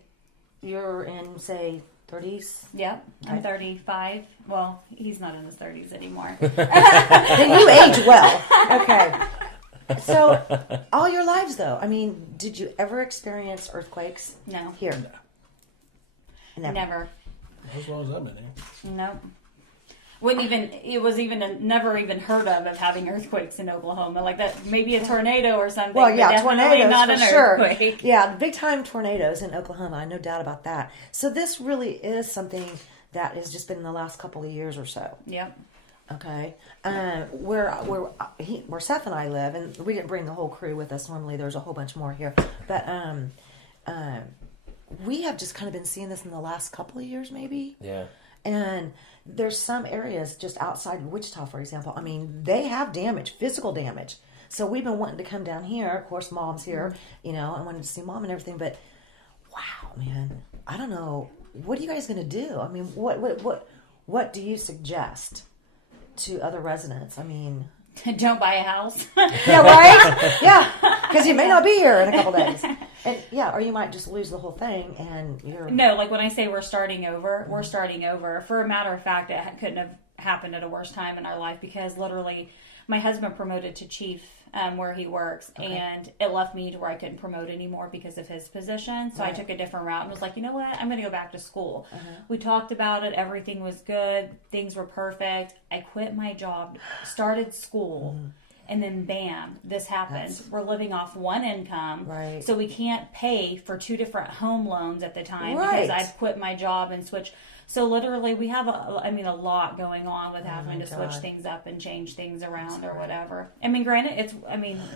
you're in, say, 30s? Yep. I'm 35. Well, he's not in his 30s anymore. Then you age well. Okay. So, all your lives, though, did you ever experience earthquakes? No. Here? Never. As long as I've been here. Nope. Never even heard of having earthquakes in Oklahoma. Like that, maybe a tornado or something. Well, yeah, tornadoes not for an sure. Earthquake. Yeah, big time tornadoes in Oklahoma. No doubt about that. So this really is something that has just been in the last couple of years or so. Yep. Okay. Where Seth and I live, and we didn't bring the whole crew with us. Normally, there's a whole bunch more here, but we have just kind of been seeing this in the last couple of years, maybe. Yeah. And there's some areas just outside Wichita, for example. They have damage, physical damage. So we've been wanting to come down here. Of course, Mom's here, I wanted to see Mom and everything. But wow, man, I don't know. What are you guys going to do? What do you suggest to other residents? Don't buy a house. Yeah, right? Yeah, because you may not be here in a couple days. And yeah, or you might just lose the whole thing and you're... No, like when I say we're starting over, we're starting over. For a matter of fact, it couldn't have happened at a worse time in our life because literally my husband promoted to chief where he works, and it left me to where I couldn't promote anymore because of his position. So I took a different route and was like, you know what? I'm going to go back to school. We talked about it. Everything was good. Things were perfect. I quit my job, started school, and then bam, this happened. We're living off one income. Right. So we can't pay for 2 different home loans at the time because I've quit my job and switched. So literally we have a lot going on with having to switch things up and change things around or whatever. I mean, granted,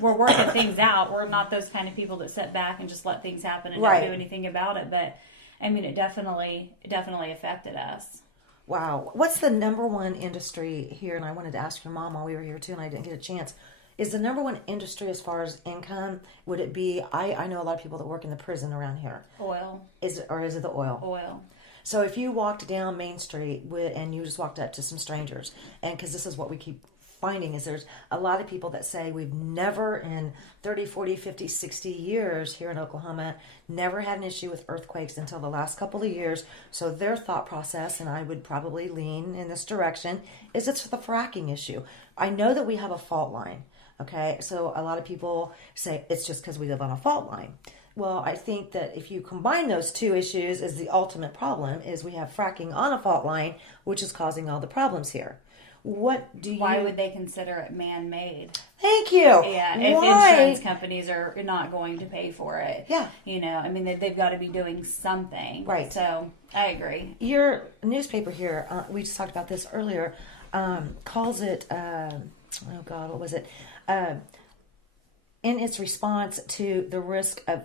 we're working things out. We're not those kind of people that sit back and just let things happen and don't do anything about it. But I mean, it definitely affected us. Wow. What's the number one industry here? And I wanted to ask your mom while we were here too, and I didn't get a chance. Is the number one industry as far as income, would it be, I know a lot of people that work in the prison around here. Oil. Is it the oil? Oil. So if you walked down Main Street and you just walked up to some strangers, and because this is what we keep finding is there's a lot of people that say we've never in 30, 40, 50, 60 years here in Oklahoma, never had an issue with earthquakes until the last couple of years. So their thought process, and I would probably lean in this direction, is it's the fracking issue. I know that we have a fault line, okay? So a lot of people say it's just because we live on a fault line. Well, I think that if you combine those two issues, is the ultimate problem is we have fracking on a fault line, which is causing all the problems here. Why would they consider it man-made? Thank you. Yeah, if insurance companies are not going to pay for it. Yeah. I mean, they've got to be doing something. Right. So, I agree. Your newspaper here, we just talked about this earlier, calls it, what was it? In its response to the risk of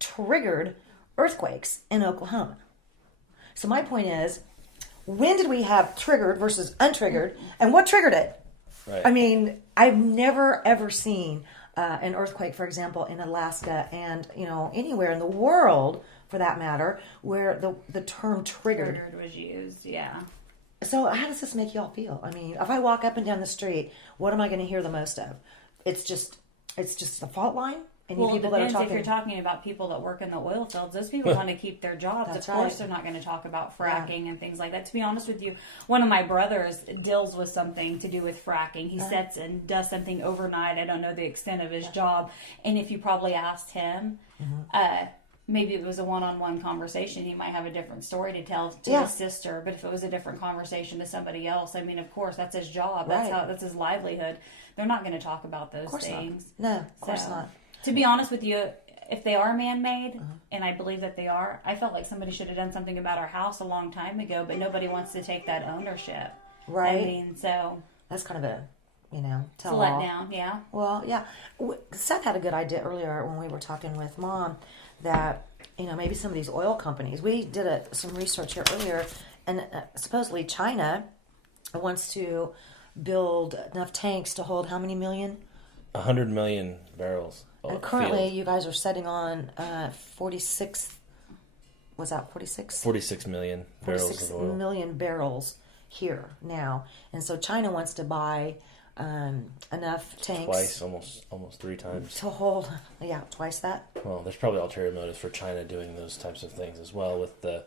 triggered earthquakes in Oklahoma. So my point is, when did we have triggered versus untriggered, and what triggered it? Right. I mean, I've never ever seen an earthquake, for example, in Alaska and anywhere in the world, for that matter, where the term triggered was used. Yeah. So how does this make y'all feel? I mean, if I walk up and down the street, what am I going to hear the most of? It's just the fault line. And Well, people it that are depends talking. if you're talking about people that work in the oil fields. Those people want to keep their jobs. That's of course, right. they're not going to talk about fracking and things like that. To be honest with you, one of my brothers deals with something to do with fracking. He sits and does something overnight. I don't know the extent of his job. And if you probably asked him, maybe it was a one-on-one conversation, he might have a different story to tell to his sister. But if it was a different conversation to somebody else, I mean, of course, that's his job. That's his livelihood. They're not going to talk about those things. Not. No, of course not. To be honest with you, if they are man-made, and I believe that they are, I felt like somebody should have done something about our house a long time ago, but nobody wants to take that ownership. Right. I mean, so... That's kind of a, it's a letdown, yeah. Well, yeah. Seth had a good idea earlier when we were talking with Mom that, maybe some of these oil companies, we did some research here earlier, and supposedly China wants to build enough tanks to hold how many million? 100 million barrels. And currently, you guys are setting on 46. Was that 46? 46 million barrels 46 of oil. million barrels here now, and so China wants to buy enough tanks. Twice, almost 3 times. To hold, twice that. Well, there's probably ulterior motives for China doing those types of things as well with the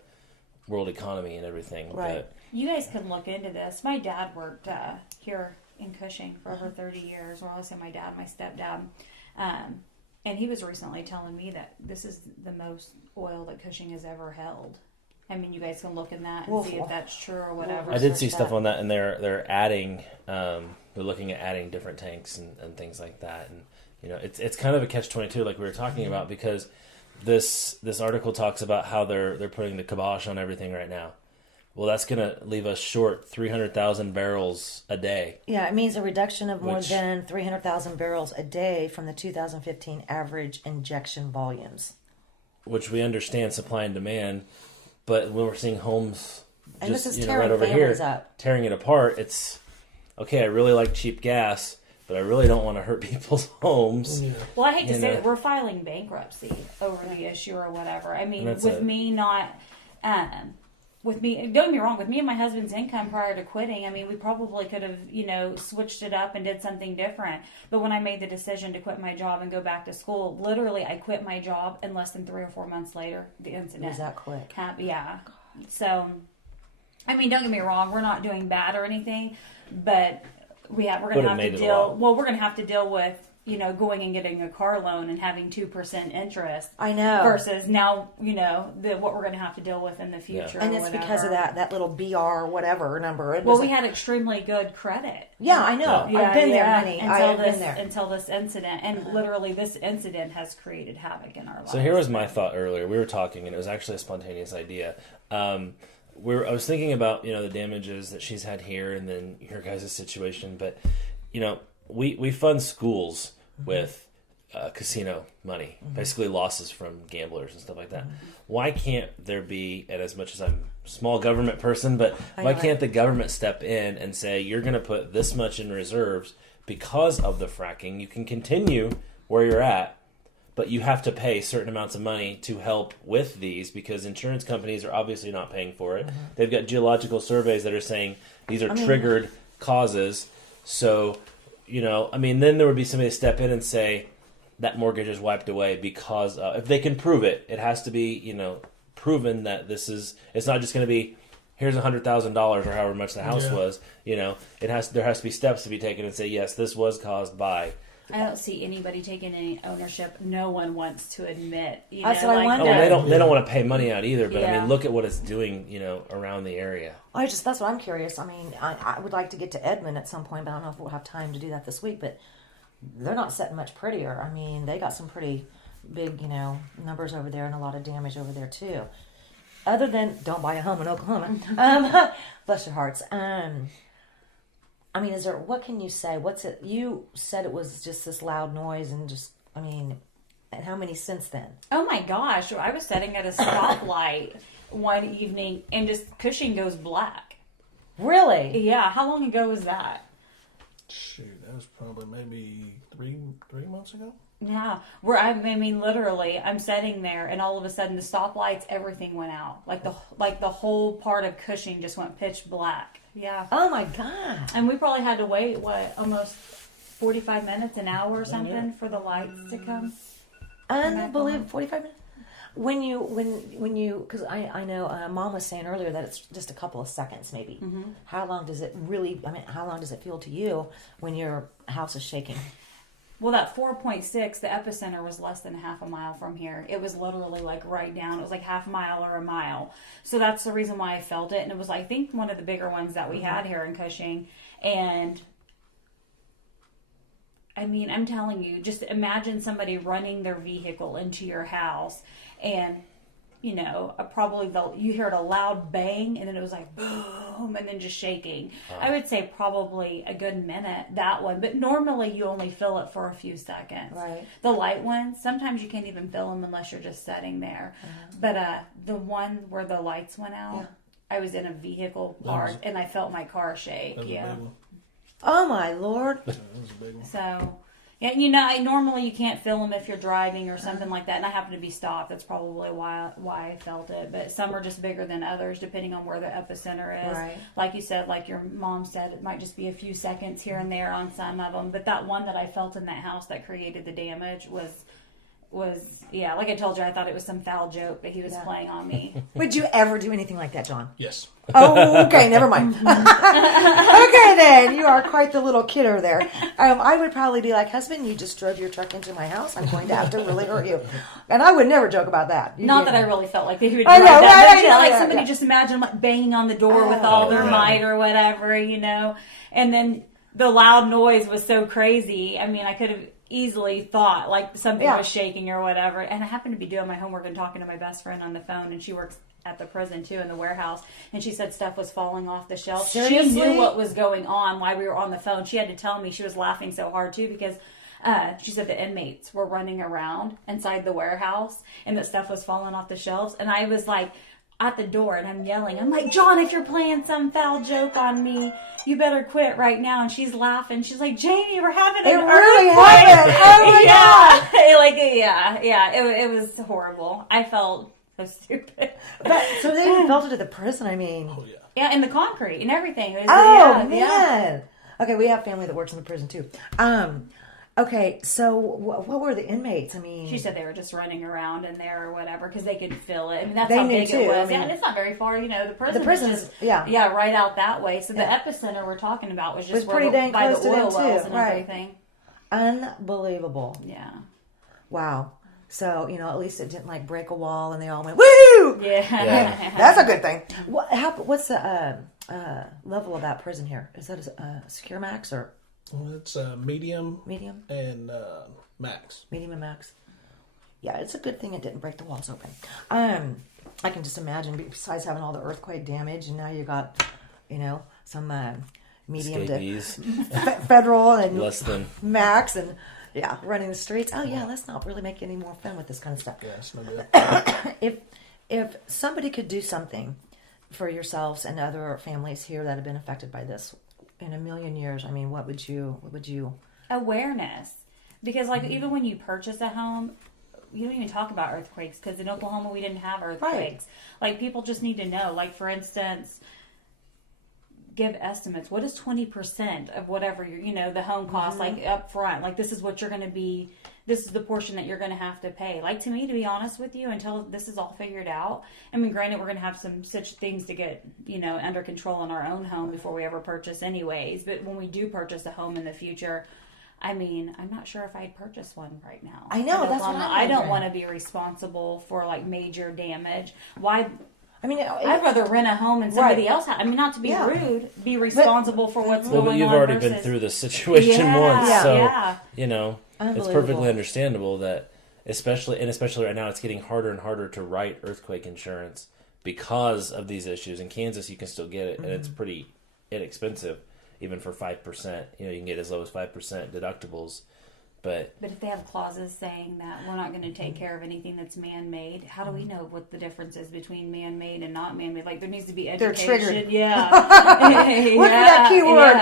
world economy and everything. Right. But You guys can look into this. My dad worked here in Cushing for over 30 years. Well, I say my dad, my stepdad. And he was recently telling me that this is the most oil that Cushing has ever held. I mean, you guys can look in that and see if that's true or whatever. I did see stuff on that, and they're adding, they're looking at adding different tanks and things like that. And it's kind of a catch-22, like we were talking about, because this article talks about how they're putting the kibosh on everything right now. Well, that's going to leave us short 300,000 barrels a day. Yeah, it means a reduction of more than 300,000 barrels a day from the 2015 average injection volumes. Which we understand supply and demand, but when we're seeing homes and just this is right over here up. tearing it apart, it's okay. I really like cheap gas, but I really don't want to hurt people's homes. Yeah. Well, I hate to say it, we're filing bankruptcy over the issue or whatever. I mean, with me not. with me, don't get me wrong, with me and my husband's income prior to quitting, I mean, we probably could have, switched it up and did something different. But when I made the decision to quit my job and go back to school, literally I quit my job, and less than 3 or 4 months later, the incident. Was that quick? Yeah. So, I mean, don't get me wrong, we're not doing bad or anything, but we're going to have to deal. Well, we're going to have to deal with going and getting a car loan and having 2% interest. I know. Versus now, what we're going to have to deal with in the future. Yeah. And it's because of that little BR whatever number. Well, we had extremely good credit. Yeah, I know. Yeah, I've been there, honey. Until this incident, and literally this incident has created havoc in our lives. So here was my thought earlier. We were talking, and it was actually a spontaneous idea. I was thinking about the damages that she's had here, and then your guys' situation. But we fund schools with casino money, basically losses from gamblers and stuff like that. Why can't there be, and as much as I'm a small government person, but why can't the government step in and say, you're going to put this much in reserves because of the fracking? You can continue where you're at, but you have to pay certain amounts of money to help with these, because insurance companies are obviously not paying for it. They've got geological surveys that are saying these are triggered causes. So, then there would be somebody to step in and say that mortgage is wiped away because if they can prove it, it has to be, proven that it's not just going to be, here's $100,000 or however much the house was. There has to be steps to be taken and say, yes, this was caused by. I don't see anybody taking any ownership. No one wants to admit. That's what I wonder. They don't want to pay money out either. But I mean, look at what it's doing, around the area. That's what I'm curious. I mean, I would like to get to Edmond at some point, but I don't know if we'll have time to do that this week. But they're not setting much prettier. I mean, they got some pretty big, numbers over there and a lot of damage over there too. Other than don't buy a home in Oklahoma. Bless your hearts. I mean, what can you say? You said it was just this loud noise and and how many since then? Oh my gosh. I was sitting at a stoplight one evening and just Cushing goes black. Really? Yeah. How long ago was that? Shoot, that was probably maybe three months ago. Yeah. Literally, I'm sitting there and all of a sudden the stoplights, everything went out. Like the whole part of Cushing just went pitch black. Yeah. Oh my God. And we probably had to wait, almost 45 minutes, an hour or something for the lights to come. Unbelievable. 45 minutes? When you, because I know Mom was saying earlier that it's just a couple of seconds maybe. How long does it feel to you when your house is shaking? Well, that 4.6, the epicenter was less than half a mile from here. It was literally right down. It was like half a mile or a mile. So that's the reason why I felt it. And it was, I think, one of the bigger ones that we had here in Cushing. And I mean, I'm telling you, just imagine somebody running their vehicle into your house and, probably you heard a loud bang and then it was like boom and then just shaking. I would say probably a good minute, that one. But normally you only feel it for a few seconds. Right. The light ones, sometimes you can't even feel them unless you're just sitting there. But the one where the lights went out, I was in a vehicle park and I felt my car shake. Yeah. Oh my Lord. That was a big one. So... Yeah, normally you can't feel them if you're driving or something like that, and I happen to be stopped. That's probably why I felt it. But some are just bigger than others, depending on where the epicenter is. Right. Like you said, like your mom said, it might just be a few seconds here and there on some of them. But that one that I felt in that house that created the damage was like I told you, I thought it was some foul joke that he was playing on me. Would you ever do anything like that, John? Yes. Oh, okay, never mind. Okay, then. You are quite the little kidder there. I would probably be like, husband, you just drove your truck into my house. I'm going to have to really hurt you. And I would never joke about that. Not that I really felt like they would do that. But somebody just imagine banging on the door with all their might or whatever, And then the loud noise was so crazy. I mean, I could have easily thought like something was shaking or whatever. And I happened to be doing my homework and talking to my best friend on the phone, and she works at the prison too, in the warehouse, and she said stuff was falling off the shelf. Seriously? She knew what was going on while we were on the phone. She had to tell me. She was laughing so hard too because she said the inmates were running around inside the warehouse and that stuff was falling off the shelves. And I was like at the door and I'm yelling. I'm like, John, if you're playing some foul joke on me, you better quit right now. And she's laughing. She's like, Jamie, we're having an earthquake. Really happened. Oh my God. It was horrible. I felt So stupid. But so they built it at the prison. I mean, Yeah, and the concrete and everything. It was, oh yeah, man. yeah. Okay, we have family that works in the prison too. Okay, so what were the inmates? I mean, She said they were just running around in there or whatever because they could feel it. I mean, that's They how knew big too. it was. I mean, Yeah, and it's not very far. You know, the prison. the prison's is just, yeah, right out that way. So Yeah. the epicenter we're talking about was It was just pretty dang by close the to them oil wells too, and right? everything. Unbelievable. Yeah. Wow. So at least it didn't like break a wall, and they all went woo. Yeah. That's a good thing. What's the level of that prison here? Is that a secure max or? Well, it's medium. Medium and max. Medium and max. Yeah, it's a good thing it didn't break the walls open. I can just imagine. Besides having all the earthquake damage, and now you got, some medium Escapees. to federal and Less than max, and running the streets. Oh yeah, let's not really make any more fun with this kind of stuff. Yeah, it's no good. If somebody could do something for yourselves and other families here that have been affected by this in a million years, I mean, what would you? Awareness. Because, even when you purchase a home, you don't even talk about earthquakes because in Oklahoma we didn't have earthquakes. Like, people just need to know. Like, for instance, give estimates. What is 20% of whatever the home cost, like up front? Like, this is what you're going to be, this is the portion that you're going to have to pay. Like, to me, to be honest with you, until this is all figured out, I mean, granted, we're going to have some such things to get, under control in our own home before we ever purchase anyways. But when we do purchase a home in the future, I mean, I'm not sure if I'd purchase one right now. I know, that's what I don't wondering. want to be responsible for, major damage. Why... I mean, I'd rather rent a home and somebody else. I mean, not to be rude, be responsible for what's going on. But you've already been through this situation once, so it's perfectly understandable that, especially right now, it's getting harder and harder to write earthquake insurance because of these issues. In Kansas, you can still get it, and it's pretty inexpensive, even for 5%. You can get as low as 5% deductibles. But if they have clauses saying that we're not going to take care of anything that's man-made, how do we know what the difference is between man-made and not man-made? Like, there needs to be education. They're triggered. Yeah. Look for that key word.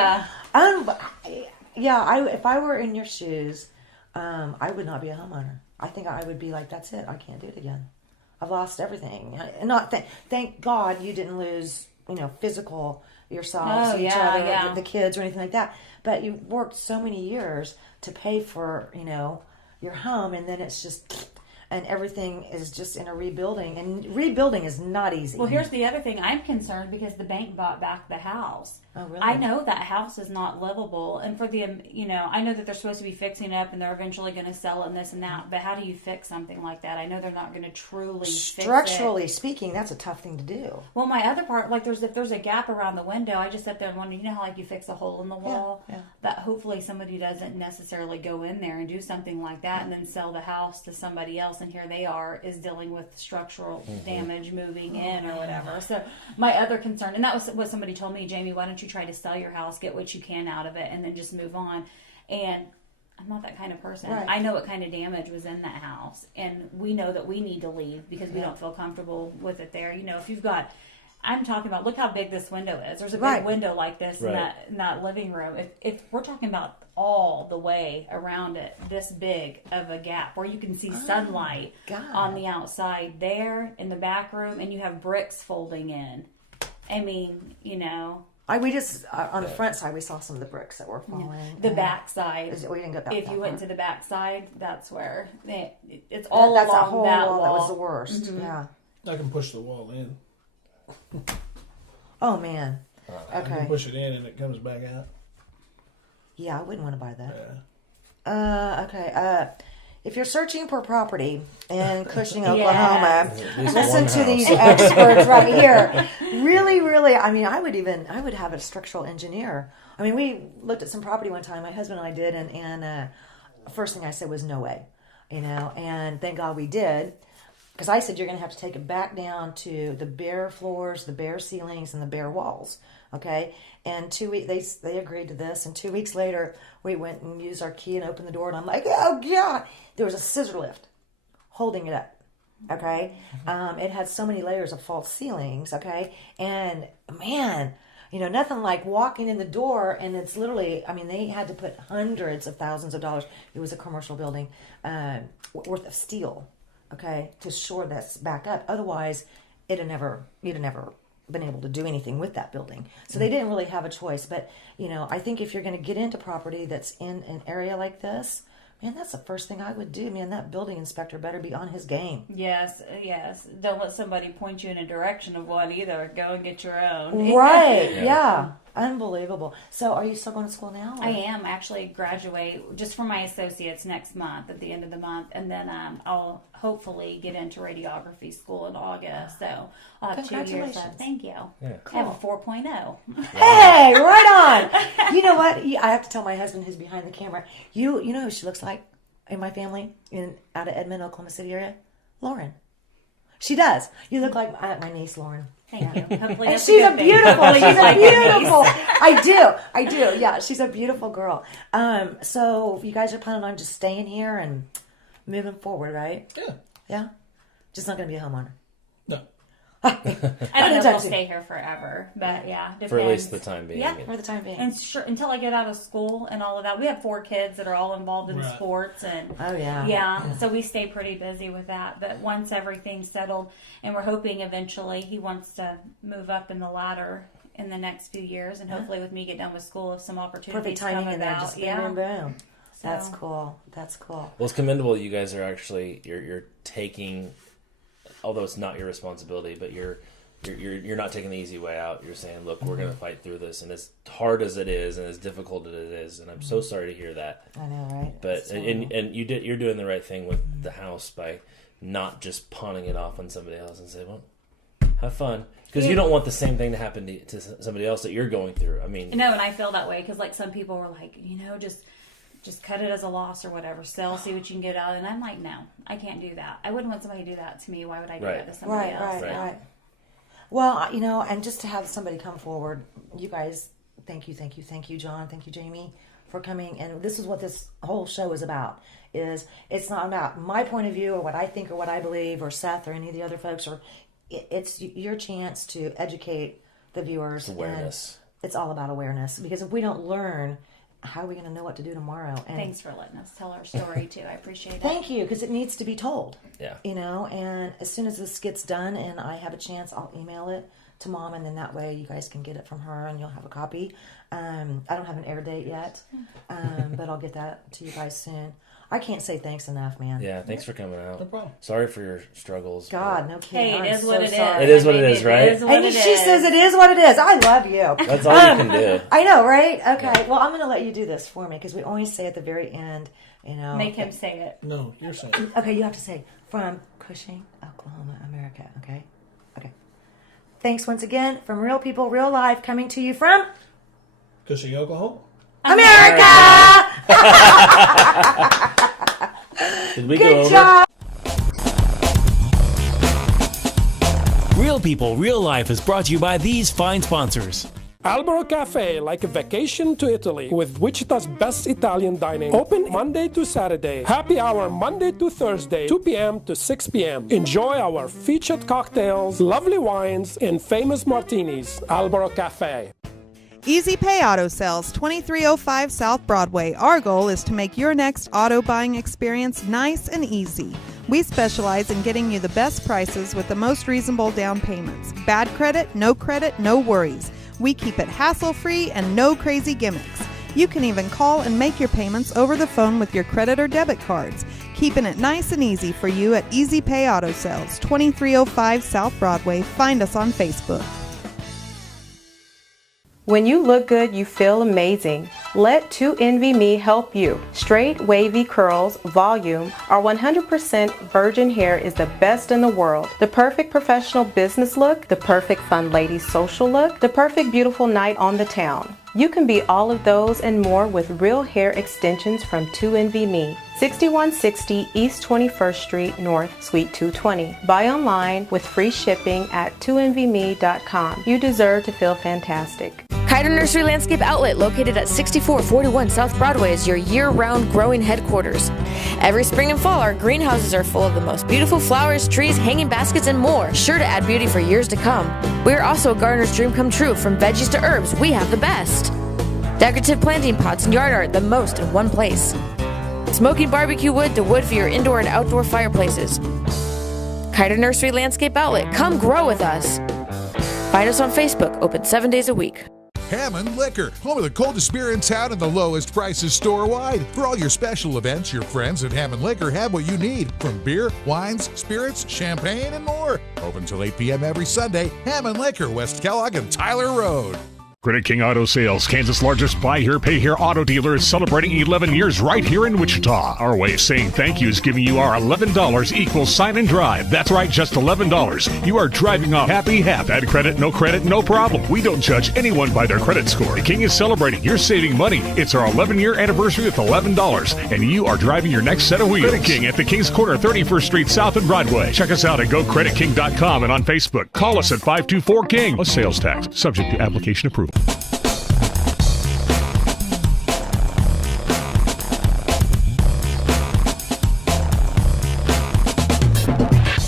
Yeah. If I were in your shoes, I would not be a homeowner. I think I would be like, that's it. I can't do it again. I've lost everything. Thank God you didn't lose, physical yourselves, each other, the kids, or anything like that. But you worked so many years to pay for, your home, and then it's just, and everything is just in a rebuilding, and rebuilding is not easy. Well, here's the other thing. I'm concerned because the bank bought back the house. Oh, really? I know that house is not livable, and for the, I know that they're supposed to be fixing it up, and they're eventually going to sell it and this and that, but how do you fix something like that? I know they're not going to truly Structurally fix it. speaking, that's a tough thing to do. Well, my other part, if there's a gap around the window, I just sit there and wonder, how you fix a hole in the wall? Yeah. That hopefully somebody doesn't necessarily go in there and do something like that and then sell the house to somebody else, and here they are is dealing with structural damage moving in or whatever. So my other concern, and that was what somebody told me, Jamie, why don't you try to sell your house, get what you can out of it, and then just move on. And I'm not that kind of person. Right. I know what kind of damage was in that house, and we know that we need to leave because we don't feel comfortable with it there. If you've got, I'm talking about, look how big this window is. There's a big window like this in that living room. If we're talking about all the way around it, this big of a gap where you can see sunlight on the outside there in the back room, and you have bricks folding in. I mean, We just on the front side we saw some of the bricks that were falling. The back side. We didn't get that. If you went to the back side, that's where it's all that's along a whole that wall. That was the worst. Mm-hmm. Yeah. I can push the wall in. Oh man. I can push it in and it comes back out. Yeah, I wouldn't want to buy that. Okay. If you're searching for property in Cushing, Oklahoma, listen to these experts right here. Really, really, I mean, I would have a structural engineer. I mean, we looked at some property one time, my husband and I did, and first thing I said was no way, and thank God we did, because I said you're going to have to take it back down to the bare floors, the bare ceilings, and the bare walls. Okay, and 2 weeks they agreed to this, and 2 weeks later we went and used our key and opened the door, and I'm like, oh God, there was a scissor lift holding it up. Okay, it had so many layers of false ceilings. Okay, and man, nothing like walking in the door, and it's literally, I mean, they had to put hundreds of thousands of dollars. It was a commercial building worth of steel okay, to shore this back up. Otherwise, you'd have never been able to do anything with that building. So they didn't really have a choice. But, I think if you're going to get into property that's in an area like this, man, that's the first thing I would do. Man, that building inspector better be on his game. Yes. Don't let somebody point you in a direction of one either. Go and get your own. Right, yeah. Unbelievable. So are you still going to school now? I am. Actually graduate just for my associates next month, at the end of the month. And then I'll hopefully get into radiography school in August. So I'll have 2 years left. Thank you. Yeah. I have a 4.0. Hey, right on. You know what? I have to tell my husband who's behind the camera. You know who she looks like in my family out of Edmond, Oklahoma City area? Lauren. She does. You look like my niece, Lauren. Thank you. Hopefully and she's a beautiful. She's a beautiful. I do. Yeah, she's a beautiful girl. So you guys are planning on just staying here and moving forward, right? Yeah. Yeah. Just not going to be a homeowner. No. I don't know if I'll stay here forever, but yeah, depends. For at least the time being. Yeah, for the time being. And sure, until I get out of school and all of that. We have 4 kids that are all involved in sports, and so we stay pretty busy with that. But once everything's settled, and we're hoping eventually he wants to move up in the ladder in the next few years, and hopefully with me get done with school, if some opportunities perfect timing come in there, about, just boom, boom. That's cool. That's cool. Well, it's commendable that you guys are actually you're taking, although it's not your responsibility, but you're not taking the easy way out. You're saying, look, we're going to fight through this, and as hard as it is, and as difficult as it is, and I'm so sorry to hear that. I know, right? But and you're doing the right thing with the house by not just pawning it off on somebody else and say, well, have fun, because you don't want the same thing to happen to somebody else that you're going through. I mean, no, and I feel that way because like some people were like, just cut it as a loss or whatever. Sell, see what you can get out. And I'm like, no, I can't do that. I wouldn't want somebody to do that to me. Why would I do that to somebody else? Right. Well, and just to have somebody come forward, you guys, thank you, John, thank you, Jamie, for coming. And this is what this whole show is about. It's not about my point of view or what I think or what I believe or Seth or any of the other folks. It's your chance to educate the viewers. It's awareness. And it's all about awareness, because if we don't learn, how are we going to know what to do tomorrow? And thanks for letting us tell our story too. I appreciate it. Thank you, because it needs to be told. Yeah. And as soon as this gets done and I have a chance, I'll email it to Mom, and then that way you guys can get it from her and you'll have a copy. I don't have an air date yet, but I'll get that to you guys soon. I can't say thanks enough, man. Yeah, thanks for coming out. No problem. Sorry for your struggles. God, no kidding. Hey, it is what it is. It is what it is, right? And she says it is what it is. I love you. That's all you can do. I know, right? Okay. Well, I'm going to let you do this for me, because we always say at the very end, Make him say it. No, you're saying it. Okay, you have to say, from Cushing, Oklahoma, America. Okay? Okay. Thanks once again from Real People, Real Life, coming to you from Cushing, Oklahoma. America! Did we Good go over? job. Real People, Real Life is brought to you by these fine sponsors. Albero Cafe, like a vacation to Italy, with Wichita's best Italian dining. Open Monday to Saturday. Happy hour Monday to Thursday, 2 p.m. to 6 p.m. Enjoy our featured cocktails, lovely wines, and famous martinis. Albero Cafe. Easy Pay Auto Sales, 2305 South Broadway. Our goal is to make your next auto buying experience nice and easy. We specialize in getting you the best prices with the most reasonable down payments. Bad credit, no worries. We keep it hassle-free and no crazy gimmicks. You can even call and make your payments over the phone with your credit or debit cards. Keeping it nice and easy for you at Easy Pay Auto Sales, 2305 South Broadway. Find us on Facebook. When you look good, you feel amazing. Let 2NVMe help you. Straight, wavy curls, volume, our 100% virgin hair is the best in the world. The perfect professional business look, the perfect fun lady social look, the perfect beautiful night on the town. You can be all of those and more with real hair extensions from 2NVMe. 6160 East 21st Street North, Suite 220. Buy online with free shipping at 2NVMe.com. You deserve to feel fantastic. Kiter Nursery Landscape Outlet, located at 6441 South Broadway, is your year-round growing headquarters. Every spring and fall, our greenhouses are full of the most beautiful flowers, trees, hanging baskets, and more, sure to add beauty for years to come. We are also a gardener's dream come true. From veggies to herbs, we have the best. Decorative planting pots and yard art, the most in one place. Smoking barbecue wood to wood for your indoor and outdoor fireplaces. Kiter Nursery Landscape Outlet. Come grow with us. Find us on Facebook, open 7 days a week. Hammond Liquor, home of the coldest beer in town and the lowest prices store-wide. For all your special events, your friends at Hammond Liquor have what you need, from beer, wines, spirits, champagne, and more. Open till 8 p.m. every Sunday. Hammond Liquor, West Kellogg and Tyler Road. Credit King Auto Sales, Kansas' largest buy here, pay here auto dealer, is celebrating 11 years right here in Wichita. Our way of saying thank you is giving you our $11 equals sign and drive. That's right, just $11. You are driving off happy, bad credit, no problem. We don't judge anyone by their credit score. The King is celebrating. You're saving money. It's our 11-year anniversary with $11, and you are driving your next set of wheels. Credit King at the King's Corner, 31st Street South and Broadway. Check us out at GoCreditKing.com and on Facebook. Call us at 524-KING. A sales tax, subject to application approval.